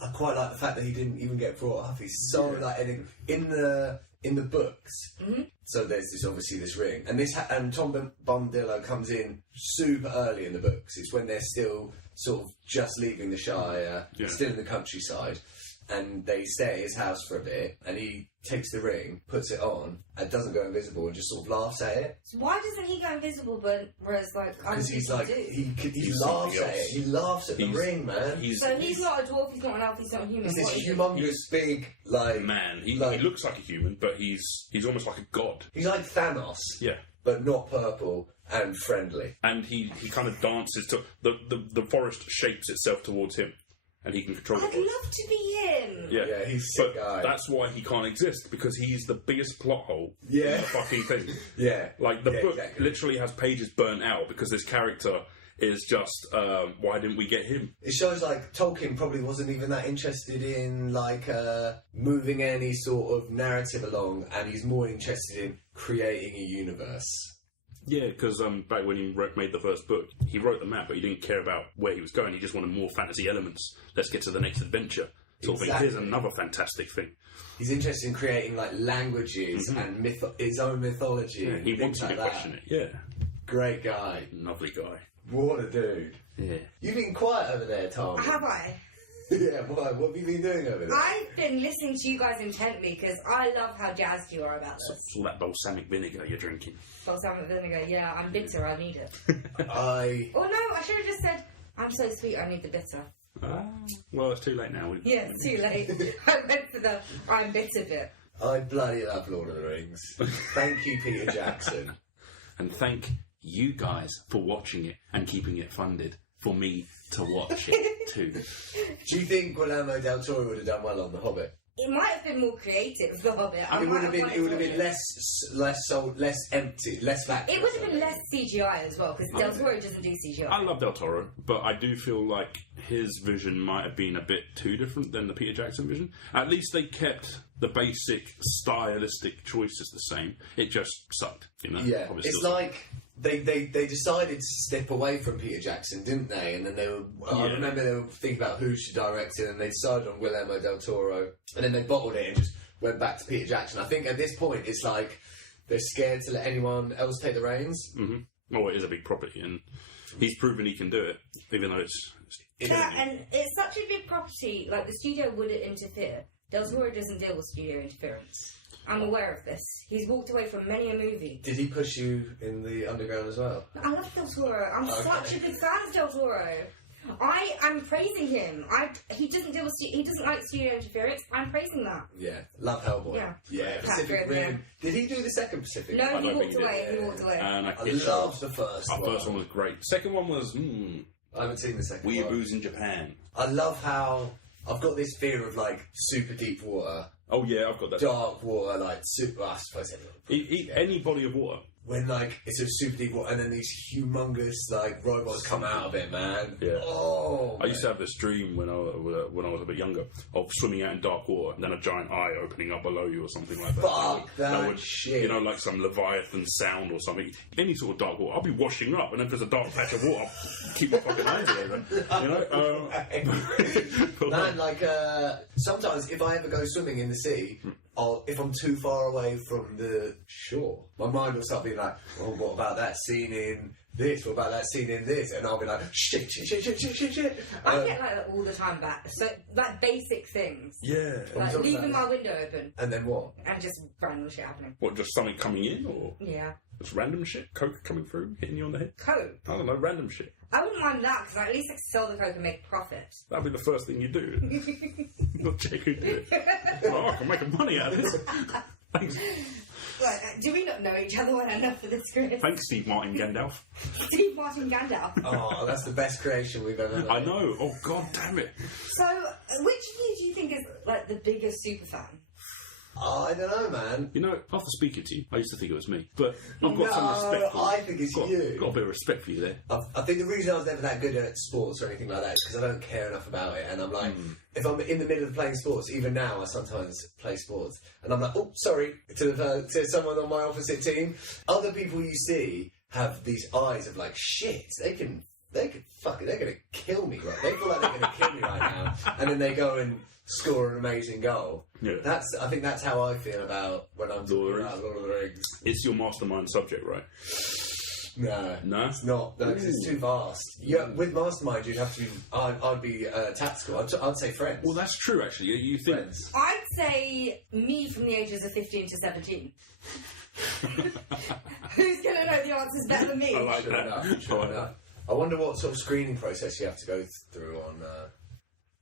I quite like the fact that he didn't even get brought up. He's so like in the books. Mm-hmm. So there's this ring, and Tom Bombadil comes in super early in the books. It's when they're still sort of just leaving the Shire, still in the countryside. And they stay at his house for a bit, and he takes the ring, puts it on, and doesn't go invisible, and just sort of laughs at it. So why doesn't he go invisible, whereas because he's like he laughs at it. He laughs at the ring, man. So he's not a dwarf. He's not an elf. He's not a human. He's this humongous, big man. He looks like a human, but he's almost like a god. He's like Thanos. Yeah. But not purple and friendly. And he kind of dances to the forest shapes itself towards him. And he can control I'd love to be him. Yeah, he's a sick guy. That's why he can't exist, because he's the biggest plot hole in the fucking thing. Like, the book literally has pages burnt out because this character is just, why didn't we get him? It shows, like, Tolkien probably wasn't even that interested in, like, moving any sort of narrative along, and he's more interested in creating a universe. Yeah, because back when he made the first book, he wrote the map, but he didn't care about where he was going. He just wanted more fantasy elements. Let's get to the next adventure. Sort of thing. Here's another fantastic thing. He's interested in creating like languages and his own mythology. Yeah, he wants to question it. Yeah, great guy, lovely guy. What a dude. Yeah, you've been quiet over there, Tom. Have I? Yeah, why? What have you been doing over there? I've been listening to you guys intently because I love how jazzed you are about this. It's all that balsamic vinegar you're drinking. Balsamic vinegar, yeah, I'm bitter, I need it. Oh no, I should have just said, I'm so sweet, I need the bitter. Well, it's too late now. Yeah, it's too late. I went for the I'm bitter bit. I bloody love Lord of the Rings. Thank you, Peter Jackson. And thank you guys for watching it and keeping it funded for me to watch it too. Do you think Guillermo del Toro would have done well on The Hobbit? It might have been more creative, The Hobbit. It would have been less empty, less vacuous. It would have been less CGI as well, because Del Toro doesn't do CGI. I love Del Toro, but I do feel like his vision might have been a bit too different than the Peter Jackson vision. At least they kept the basic stylistic choices the same. It just sucked, you know? Yeah, it's like... They decided to step away from Peter Jackson, didn't they? And then they were... I remember they were thinking about who should direct it, and they decided on Guillermo del Toro, and then they bottled it and just went back to Peter Jackson. I think at this point it's like they're scared to let anyone else take the reins. Mm-hmm. Oh, it is a big property, and he's proven he can do it, even though it's and it's such a big property, like the studio wouldn't interfere. Del Toro doesn't deal with studio interference. I'm aware of this. He's walked away from many a movie. Did he push you in the underground as well? I love Del Toro. I'm such a big fan of Del Toro. I am praising him. He doesn't deal with he doesn't like studio interference. I'm praising that. Yeah, love Hellboy. Yeah. Pacific Rim. Did he do the second Pacific? No, he walked away. He walked away. And I love the first one. Our first one was great. Second one was I haven't seen the second one. Weeaboos in Japan. I love how I've got this fear of like super deep water. Oh yeah, I've got that. Dark water, like super. I suppose any body of water. When like it's a super deep water, and then these humongous like robots come out of it, man. Yeah. Oh. I used to have this dream when I was a bit younger of swimming out in dark water, and then a giant eye opening up below you or something like that. Fuck that shit. You know, like some Leviathan sound or something. Any sort of dark water, I'll be washing up, and if there's a dark patch of water, I'll keep my fucking eyes open. You know. Man, like sometimes if I ever go swimming in the sea. If I'm too far away from the shore, my mind will start being like, "Oh, what about that scene in this? What about that scene in this?" And I'll be like, "Shit!" I get like that all the time back. So like basic things. Yeah. Like leaving my window open. And then what? And just random shit happening. What? Just something coming in, or just random shit? Coke coming through, hitting you on the head? Coke. I don't know, random shit. I wouldn't mind that because at least I could sell the coke and make a profit. That'd be the first thing you do. Not check who did it. Oh, I can make money out of this. Thanks. Like, do we not know each other well enough for this, Chris? Thanks, Steve Martin Gandalf. Steve Martin Gandalf. Oh, that's the best creation we've ever made. I know. Oh, god damn it. So, which of you do you think is like the biggest super fan? I don't know, man. You know, after speaking to you, I used to think it was me, but I've got some respect for you. I think it's you. Got a bit of respect for you there. I think the reason I was never that good at sports or anything like that is because I don't care enough about it, and I'm like, if I'm in the middle of playing sports, even now I sometimes play sports, and I'm like, oh, sorry, to someone on my opposite team. Other people you see have these eyes of like, shit, they're gonna kill me, right? They feel like they're gonna kill me right now, and then they go and score an amazing goal. Yeah. I think that's how I feel about when I'm talking about Lord of the Rings. It's your mastermind subject, right? No, it's not. No, because it's too vast. Yeah, with mastermind, you'd have to. I'd be tactical. I'd say friends. Well, that's true, actually. You think Friends. I'd say me from the ages of 15 to 17. Who's going to know the answers better than me? I like Sure that. enough, sure enough. I wonder what sort of screening process you have to go through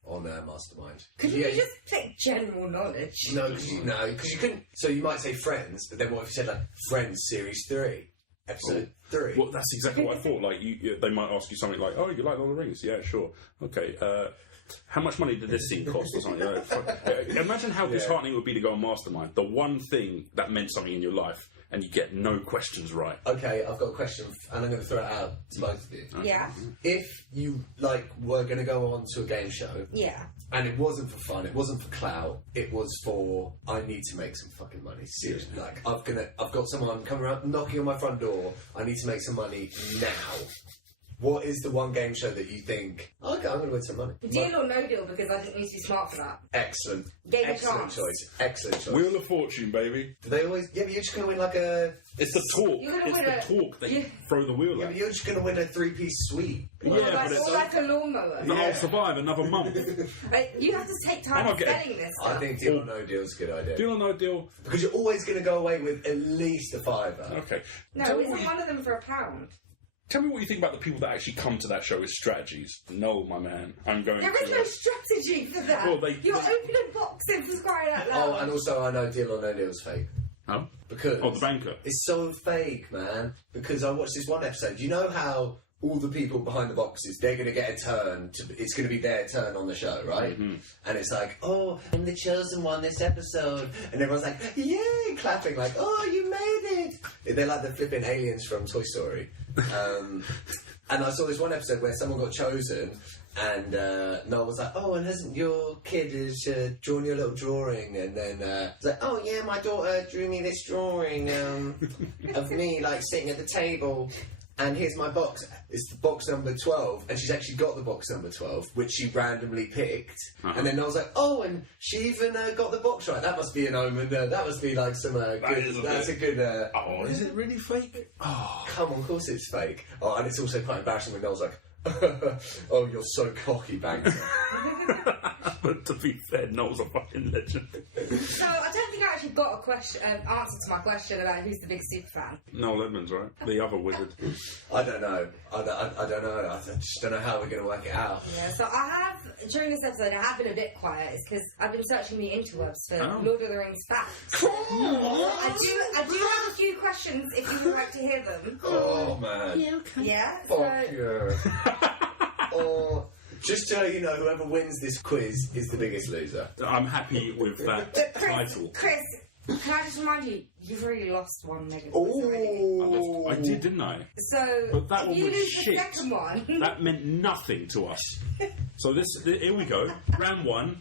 on mastermind. Could you just pick general knowledge? No, because you couldn't. So you might say friends, but then what if you said like Friends Series 3, Episode 3? Well, that's exactly what I thought. Like, they might ask you something like, "Oh, you like Lord of the Rings? Yeah, sure. Okay. How much money did this scene cost?" or something. Imagine how disheartening it would be to go on Mastermind. The one thing that meant something in your life, and you get no questions right. Okay, I've got a question, and I'm going to throw it out to both of you. Yeah. If you were going to go on to a game show, Yeah. and it wasn't for fun, it wasn't for clout, it was for I need to make some fucking money. Seriously, like I've got someone coming around knocking on my front door. I need to make some money now. What is the one game show that you think, okay, I'm going to win some money? Deal or no deal, because I didn't need to be smart for that. Excellent. Game of Excellent chance. choice. Excellent choice. Wheel of Fortune, baby. Do they always... Yeah, but you're just going to win like a... It's the talk. You're gonna It's win the talk that you throw the wheel Yeah, at. but you're just going to win a 3-piece suite. Yeah, Or but it's like a lawnmower. No, I'll survive another month. You have to take I'm time not getting- spelling this I stuff. think deal or no deal is a good idea. Deal or no deal? Because you're always going to go away with at least a fiver. Okay. No, isn't one of them for £1? Tell me what you think about the people that actually come to that show with strategies. No, my man. I'm going There is to... no strategy for that. Well, You're opening boxing for crying out loud. Oh, and also I know deal or no deal is fake. Oh? Because... Oh, the banker. It's so fake, man. Because I watched this one episode. You know how all the people behind the boxes, they're going to get a turn. It's going to be their turn on the show, right? Mm-hmm. And it's like, oh, I'm the chosen one this episode. And everyone's like, yay, clapping, like, oh, you made it. They're like the flipping aliens from Toy Story. And I saw this one episode where someone got chosen, and Noel was like, oh, and hasn't your kid drawn you a little drawing? And then it's like, oh, yeah, my daughter drew me this drawing of me, like, sitting at the table. And here's my box. It's the box number 12. And she's actually got the box number 12, which she randomly picked. And then I was like, oh, and she even got the box right. That must be an omen. That must be like some good... That's a good... Oh, is it really fake? Oh. Come on, of course it's fake. Oh, and it's also quite embarrassing when Noel's like, oh, you're so cocky, banker. But to be fair, Noel's a fucking legend. So I don't think I actually got a question, answer to my question about who's the biggest super fan. Noel Edmonds, right? The other wizard. I don't know. I don't know. I just don't know how we're going to work it out. Yeah, so I have, during this episode, I have been a bit quiet. It's because I've been searching the interwebs for Lord of the Rings facts. I do have a few questions if you would like to hear them. Oh, man. Yeah, okay. Yeah, Fuck yeah. Oh... Just to let you know, whoever wins this quiz is the biggest loser. I'm happy with that title. Chris, can I just remind you, you've already lost one mega quiz already. I did, didn't I? So, But that if one you was lose shit. the second one... That meant nothing to us. So here we go. Round one.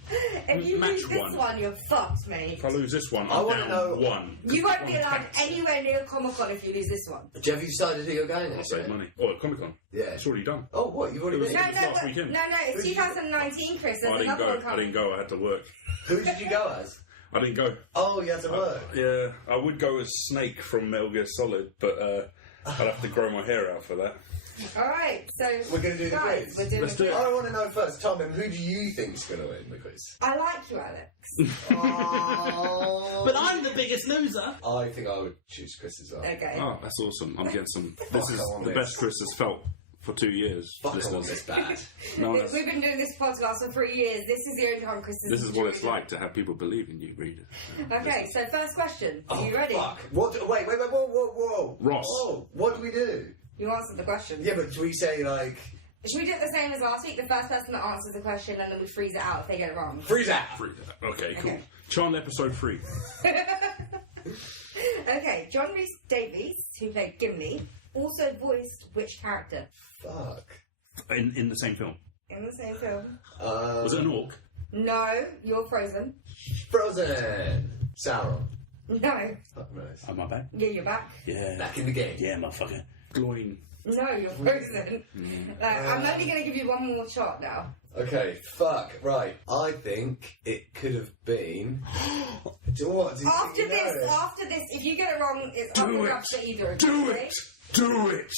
If you match lose this one, you're fucked, mate. If I lose this one, I I'm wanna down know- one. You won't be allowed anywhere near Comic-Con if you lose this one. Have you decided who you're going I'll next save year? money. Oh, Comic Con. Yeah. It's already done. Oh, what? You've already It was- been? it last weekend. No, it's 2019, Chris. There's I didn't another go. one I coming. didn't go. I had to work. Who did you go as? I didn't go. Oh, you had to work. Yeah, I would go as Snake from Metal Gear Solid, but I'd have to grow my hair out for that. Alright, so... We're going to do the guys, quiz. we're doing Let's the do quiz. I want to know first, Tom, who do you think's going to win the quiz? I like you, Alex. Oh. But I'm the biggest loser. I think I would choose Chris as well. Okay. Oh, that's awesome. I'm getting some... Fuck, This is I want the this. best Chris has felt for 2 years. Fuck, I listeners. want this bad. No, that's- We've been doing this podcast for 3 years. This is the only time Chris has this is what it's enjoyed it. like to have people believe in you, readers. Okay, so first question. Are you ready? Fuck. What? Wait, whoa. Ross. Whoa, what do we do? You answered the question. Yeah, but do we say, like, Should we do it the same as last week? The first person that answers the question and then we freeze it out if they get it wrong. Freeze out! Okay, cool. Okay. Charmed episode 3. Okay, John Rhys Davies, who played Gimli, also voiced which character? Fuck. In the same film. In the same film. Was it an orc? No, you're Frozen. Frozen! Sauron. No. Fuck knows. Am I back? Yeah, you're back. Yeah. Back in the game. Yeah, motherfucker. Gloin. No, you're Frozen. I'm only going to give you one more shot now. Okay, fuck. Right. I think it could have been... What? After this, if you get it wrong, it's up and up to either of you. Okay? Do it!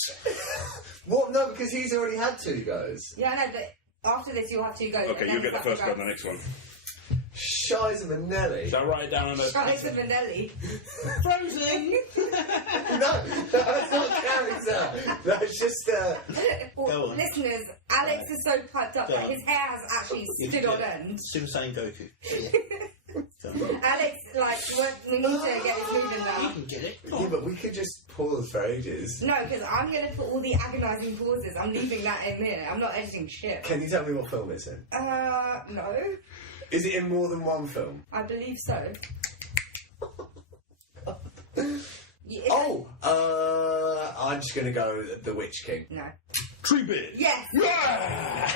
What? No, because he's already had 2 goes. Yeah, I know, but after this, you'll have 2 goes. Okay, you'll get the first one and the next one. Shiza Manelli. Shall I write it down on the... Shiza Manelli. Frozen! No, that's not character. That's just... Well, listeners, Alex is so piped up that his hair has actually stood on end. Super Saiyan Goku. Alex, we need to get it moving You now. can get it. Yeah, but we could just pause for ages. No, because I'm going to put all the agonising pauses. I'm leaving that in there. I'm not editing shit. Can you tell me what film it's in? No. Is it in more than one film? I believe so. I'm just going to go The Witch King. No. Treebeard! Yes! Yeah!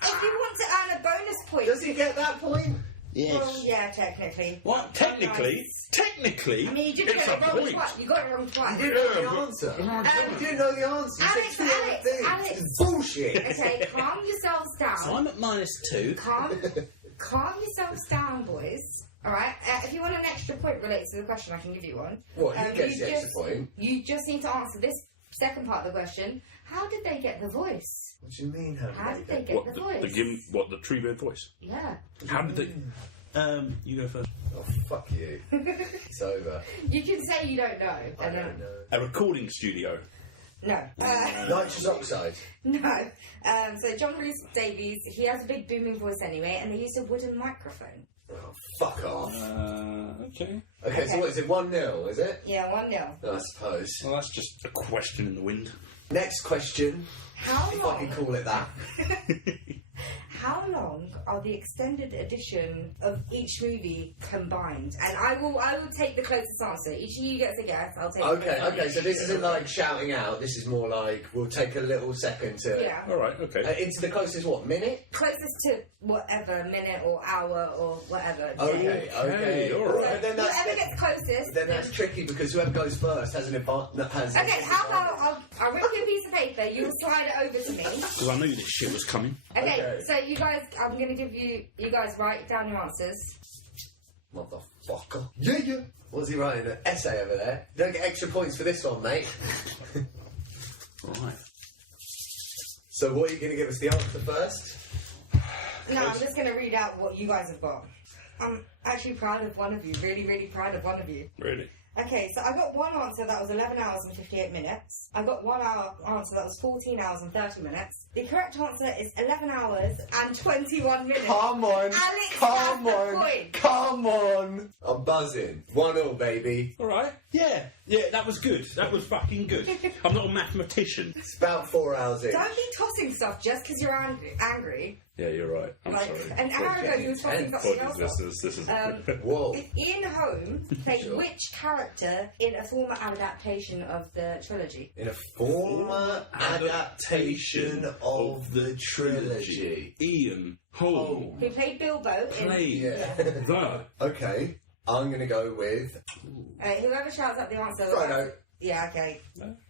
If you want to earn a bonus point... Does he get that point? Yes. Well, yeah, technically. What? Technically? Nice. Technically? I mean, you just it's got a it wrong point. twice. You got it wrong twice. You didn't know the answer. You didn't know the answer. You Alex, said 2 other things. Alex. It's bullshit. Okay, calm yourselves down. So I'm at -2. Calm yourselves down, boys. Alright? If you want an extra point related to the question, I can give you one. What, he gets the extra just, point? You just need to answer this second part of the question. How did they get the voice? What do you mean, How did they get get the voice? The Treebeard voice? Yeah. How did they... you go first. Oh, fuck you. It's over. You can say you don't know. I don't know. A recording studio. No. Nitrous oxide. No. So John Rhys Davies, he has a big booming voice anyway, and they use a wooden microphone. Oh, fuck off. Okay. Okay, so what is it? 1-0, is it? Yeah, 1-0. I suppose. Well, that's just a question in the wind. Next question, How if I can long? call it that. How long are the extended edition of each movie combined? And I will take the closest answer. Each of you gets a guess. I'll take. Okay, so this isn't like shouting out, this is more like, we'll take a little second to... Yeah. Alright, okay. Into the closest, what, minute? Closest to whatever minute or hour or whatever. Okay, alright. But then that's, Whoever gets closest. then that's tricky because whoever goes first has an advantage. Okay, how about I'll rip you a piece of paper. You slide it over to me. Because I knew this shit was coming. Okay, so you guys, I'm going to give you guys write down your answers. Motherfucker. Yeah. What's he writing? An essay over there? You don't get extra points for this one, mate. Right. So what are you going to give us the answer first? No, I'm just going to read out what you guys have got. I'm actually proud of one of you. Really, really proud of one of you. Really? Okay, so I got one answer that was 11 hours and 58 minutes. I got one answer that was 14 hours and 30 minutes. The correct answer is 11 hours and 21 minutes. Come on. Alex Come has the on. point. Come on. I'm buzzing. 1-0, baby. Alright. Yeah, that was good. That was fucking good. I'm not a mathematician. It's about 4 hours in. Don't be tossing stuff just because you're angry. Yeah, you're right. I'm Like, sorry. an hour ago you were tossing something else off. This is Whoa. Ian Holm played Sure. which character in a former adaptation of the trilogy? In a former adaptation of the trilogy. Ian Holm Who played Bilbo in... played Yeah. the... Okay. I'm going to go with whoever shouts out the answer... Frodo. Yeah, okay.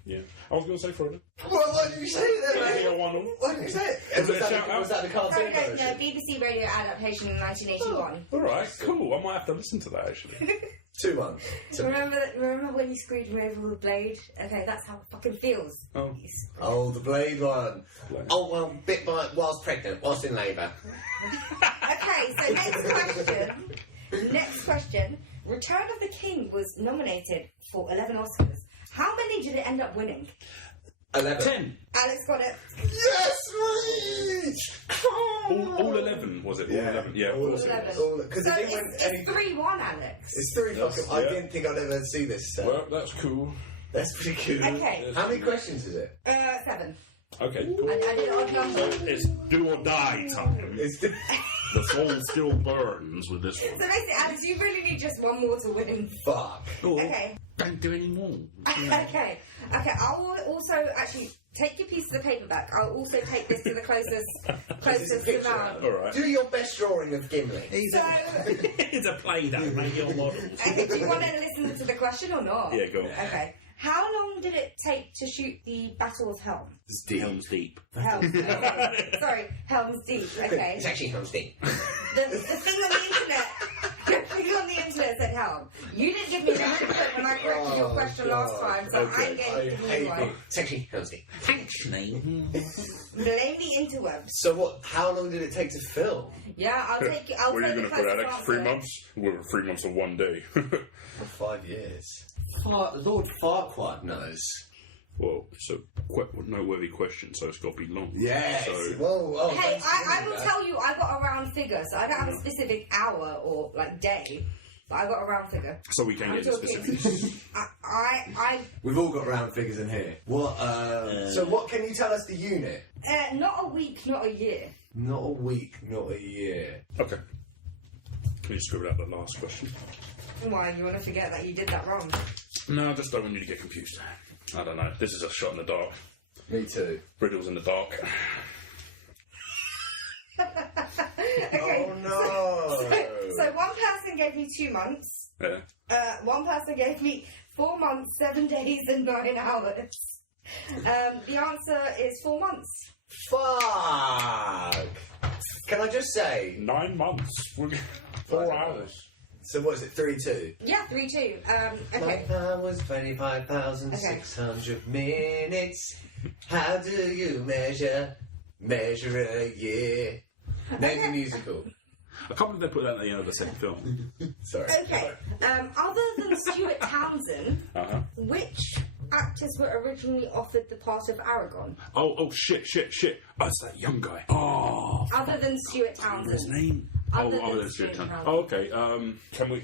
Yeah. I was going to say Frodo. Well, why did you say it then, mate? Yeah, 1-0. Why did you say it? Was it a shout-out? Was that the cartoon Frodo, no, version? BBC radio adaptation in 1981. Alright, cool. I might have to listen to that, actually. 2-1. Remember when you screwed me over with a blade? Okay, that's how it fucking feels. Oh. You screwed- Oh, the Blade one. Blade. Oh, well, bit by whilst pregnant, whilst in labour. Okay, so next question. Return of the King was nominated for 11 Oscars. How many did it end up winning? 11. 10. Alex got it. Yes, mate! All 11, was it? All 11? Yeah, of all course it 11. was. Because So it didn't win any... it's 3-1, Alex. It's 3 Yes, fucking... I yeah. didn't think I'd ever see this. Well, that's cool. That's pretty cool. Okay. How many questions is it? 7. Okay, cool. I did odd numbers. It's do or die time. The soul still burns with this So one. basically, Alex, you really need just one more to win. Fuck. Okay. Don't do any more. Okay. I will also actually take your piece of the paper back. I'll also take this to the closest amount. All right. Do your best drawing of Gimli. So, It's a play that made your models. okay, do you want to listen to the question or not? Yeah, go on. Okay. How long did it take to shoot the Battle of Helm? It's deep. Helm's Deep. Helm's Deep. Sorry, Helm's Deep. Okay. It's actually Helm's Deep. The thing on the internet. The thing on the internet said Helm. You didn't give me the 100% when I corrected your question last time, so I'm getting the new one. It's actually Helm's Deep. Actually. Blame the interwebs. So what? How long did it take to film? Yeah, I'll take it. I'll What are take you the going to put, closest Alex? answer. 3 months? Well, 3 months or 1 day. For 5 years. Lord Farquaad knows. Well, it's a noteworthy question, so it's got to be long. Yes. So, Whoa. Hey, I will tell you, I got a round figure, so I don't have a specific hour or like day, but I got a round figure. so we can I'm get into talking- specifics. We've all got round figures in here. What? So what can you tell us the unit? Not a week, not a year. Not a week, not a year. Okay. Can you scribble out the last question? Why, you want to forget that you did that wrong? No, I just don't want you to get confused. I don't know. This is a shot in the dark. Me too. Riddles in the dark. Okay. Oh no. So one person gave me 2 months. Yeah. One person gave me 4 months, 7 days, and 9 hours. The answer is 4 months. Fuck. Can I just say? 9 months. 4 hours. So what is it? 3-2. Yeah, 3-2. Okay. 9 hours, 25,600 minutes. How do you measure a year? Name the musical. I can't believe they put that at the end of the second film. Sorry. Okay. Other than Stuart Townsend, Uh-huh. which actors were originally offered the part of Aragorn? Oh, shit. Oh, it's that young guy. Oh. Other than Stuart His Townsend. name? Other Other than than Stuart Stuart Townsend. Oh, okay.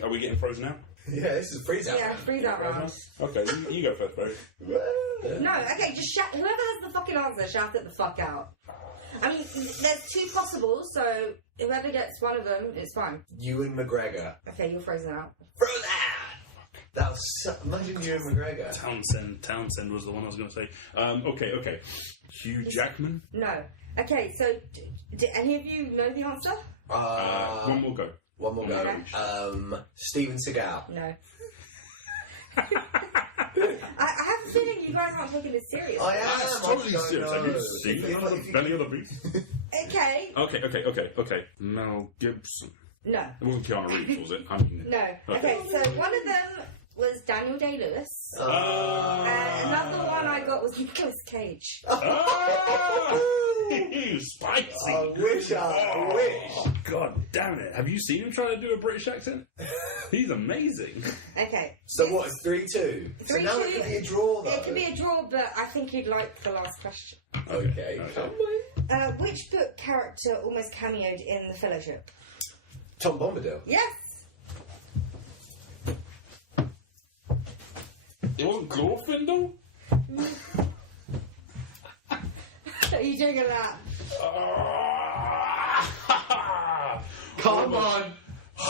Are we getting frozen now? Yeah, this is freeze out. Yeah, freeze out round. Okay, you go first, bro. No, okay, just shout. Whoever has the fucking answer, shout it the fuck out. I mean, there's 2 possible, so whoever gets one of them, it's fine. Ewan McGregor. Okay, you're frozen out. Frozen! That was so... Imagine Ewan McGregor. Townsend was the one I was going to say. Okay. Hugh Jackman? No. Okay, so do any of you know the answer? One more go. One more go. Okay. Steven Seagal. No. I have a feeling you guys aren't taking this serious. I am. That's totally I don't serious. Have know. you seen any other beats? Okay. Okay. Mel Gibson. No. It wasn't Keanu Reeves, was it? I mean, No. Okay, so one of them was Daniel Day-Lewis. Another one I got was Nicolas Cage. Spicy. I wish. God damn it. Have you seen him trying to do a British accent? He's amazing. Okay. So what? It's 3-2. So now it could be a draw, though. It could be a draw, but I think you'd like the last question. Okay. Which book character almost cameoed in The Fellowship? Tom Bombadil. Yes. It wasn't Glorfindel? Are you doing a lap? Come on.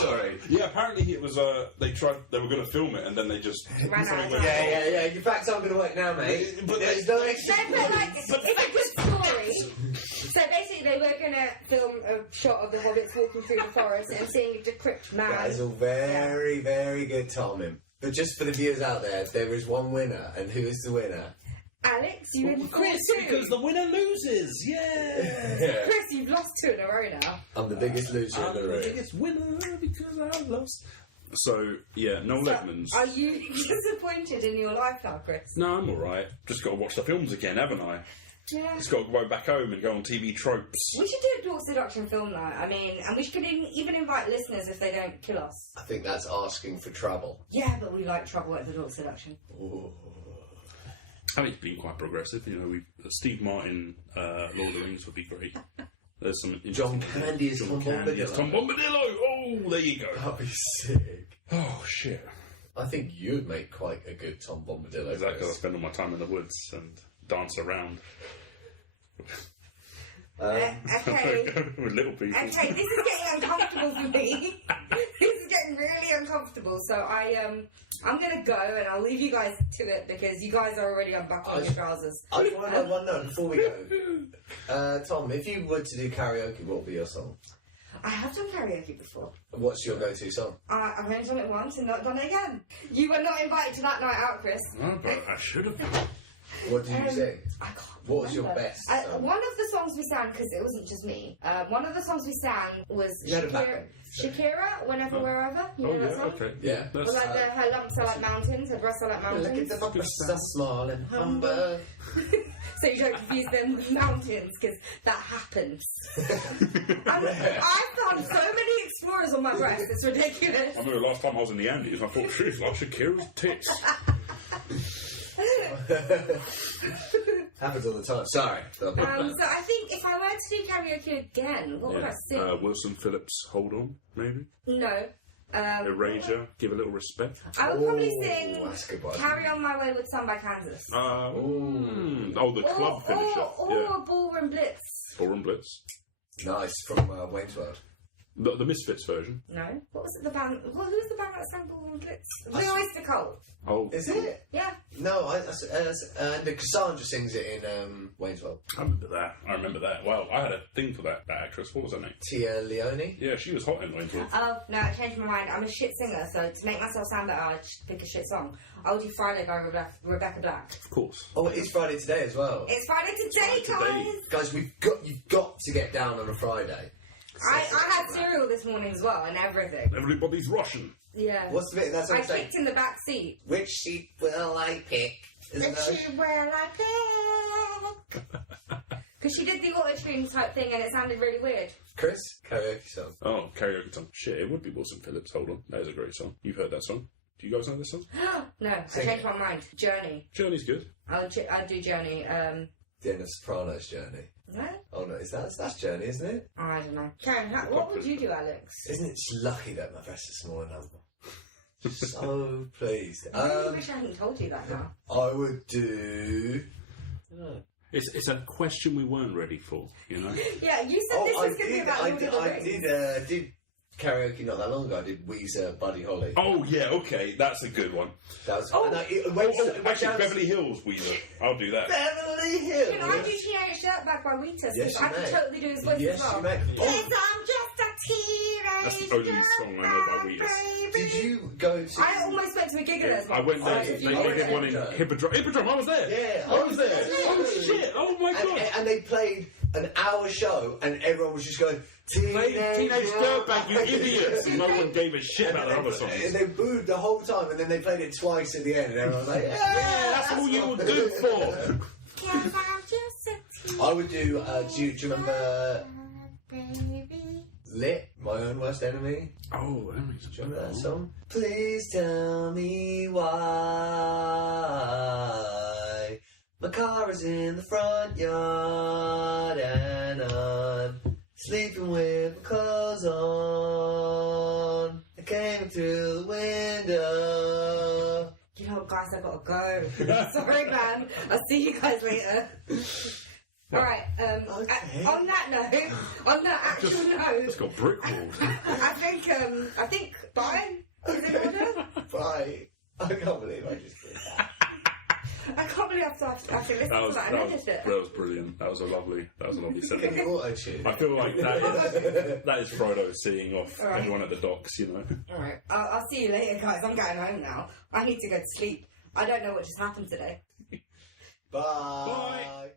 Sorry. Yeah, apparently it was. They were going to film it, and then they just Ran out of went- time. Yeah. Your facts aren't going to work now, mate. But There's no No, extra. but like, it's a good story. So basically, they were going to film a shot of the hobbits walking through the forest and seeing a decrepit man. That is all very, very good timing. But just for the viewers out there is one winner, and who is the winner? Alex, you win Chris, 4-2. because the winner loses. Yeah. Chris, you've lost 2 in a row now. I'm the biggest loser in I'm the the room. biggest winner because I lost. So yeah, Noel So, Edmonds. are you disappointed in your life now, Chris? No, I'm all right. Just got to watch the films again, haven't I? Yeah. Just got to go back home and go on TV tropes. We should do a Dork Seduction film night. I mean, and we should even invite listeners if they don't kill us. I think that's asking for trouble. Yeah, but we like trouble at the Dork Seduction. Ooh. I mean, it's been quite progressive. You know, Steve Martin, Lord of the Rings would be great. There's some John Candy is Tom Candy, yes, Bombadil. Tom Bombadillo. Oh, there you go. That'd be sick. Oh shit. I think you'd make quite a good Tom Bombadil. Is that because I spend all my time in the woods and dance around? Okay. With little people. Okay, this is getting uncomfortable for me. This is getting really uncomfortable. So I'm gonna go and I'll leave you guys to it because you guys are already unbuckling your trousers. I just want to know one note before we go. Tom, if you were to do karaoke, what would be your song? I have done karaoke before. What's your go-to song? I've only done it once and not done it again. You were not invited to that night out, Chris. No, but I should have done. What did you sing? I can't What was your remember. best song? One of the songs we sang, because it wasn't just me, one of the songs we sang was You had a backup, Shakira, Whenever, Wherever. You know that song? okay. Yeah. That's, Well, like her lumps are like mountains, her breasts are like Look at mountains. the breasts are small and humble. So you don't confuse them with mountains, because that happens. I've found so many explorers on my breast, it's ridiculous. I remember the last time I was in the Andes, I thought, she's like Shakira's tits. Happens all the time. Sorry. So I think if I were to do karaoke again, what would I sing? Wilson Phillips, Hold On, maybe. No. Erasure, Give a Little Respect. I would probably sing that's a good one. Carry On My Wayward Son by Kansas. The club finisher. Or Ballroom Blitz. Ballroom Blitz. Nice, from Wayne's World. The Misfits version. No. What was it, the band? Well, who was the band that sang Ballroom Blitz? The Oyster Cult. Oh, Is it? Yeah. No, and Cassandra sings it in Wayne's World. I remember that. Well, I had a thing for that actress. What was her name? Tia Leone. Yeah, she was hot in Wayne's World. Oh, no, I changed my mind. I'm a shit singer, so to make myself sound better, I just pick a shit song. I'll do Friday by Rebecca Black. Of course. Oh, it is Friday today as well. It's Friday today, guys! Guys, you've got to get down on a Friday. I had cereal this morning as well, and everything. Everybody's Russian. Yeah. What's the bit? That's what I I'm saying. kicked in the back seat. Which seat will I pick? Isn't that? She will I pick? Because she did the auto-tune type thing, and it sounded really weird. Chris, karaoke song. Oh, karaoke song. Shit, it would be Wilson Phillips. Hold on. That is a great song. You've heard that song? Do you guys know this song? No, I Sing changed it. my mind. Journey. Journey's good. I'll do Journey. Dinner Sopranos Journey. No? Oh no, that's Journey, isn't it? I don't know. Karen, what would you do, Alex? Isn't it lucky that my breast is smaller number? So pleased. I really wish I hadn't told you that now. I would do. It's a question we weren't ready for, you know? Yeah, you said this was going to be about Lord of the I Rings. did karaoke not that long ago. I did Weezer, Buddy Holly. Oh, yeah, okay. That's a good one. That was. Oh. No, Actually, Beverly Hills Weezer. I'll do that. Beverly Hills. Can I do Teenage Dirtbag by Rita? Yes, I you can may. totally do his voice Yes, as well. you may. Yes, I'm just a teenage That's the only song I know by Weezer. Did you go to? I almost went to a gig of theirs. I went there. Oh, They did one in Hippodrome. Hippodrome, I was there. Yeah, I was there. Oh, shit. Oh, my God. And they played an hour show, and everyone was just going, Teenage Dirtbag, you idiots. And no one gave a shit about the other songs. And they booed the whole time, and then they played it twice at the end, and everyone was like, Yeah, that's all you were good for. I would do, do you remember Lit, My Own Worst Enemy? Oh, that makes Do you remember that song? Please tell me why my car is in the front yard and I'm sleeping with my clothes on. I came through the window. You know what, guys, I gotta go. Sorry, man. I'll see you guys later. Alright, Okay. on that note, on that actual note, It's got brickwalled. I think bye is in order. Bye. I can't believe I just did that. I can't believe after listening to that, I noticed it. That was brilliant. That was a lovely Can sentence. you auto-tune? I feel like that is Frodo seeing off All right. everyone at the docks, you know. Alright, I'll see you later, guys. I'm going home now. I need to go to sleep. I don't know what just happened today. Bye.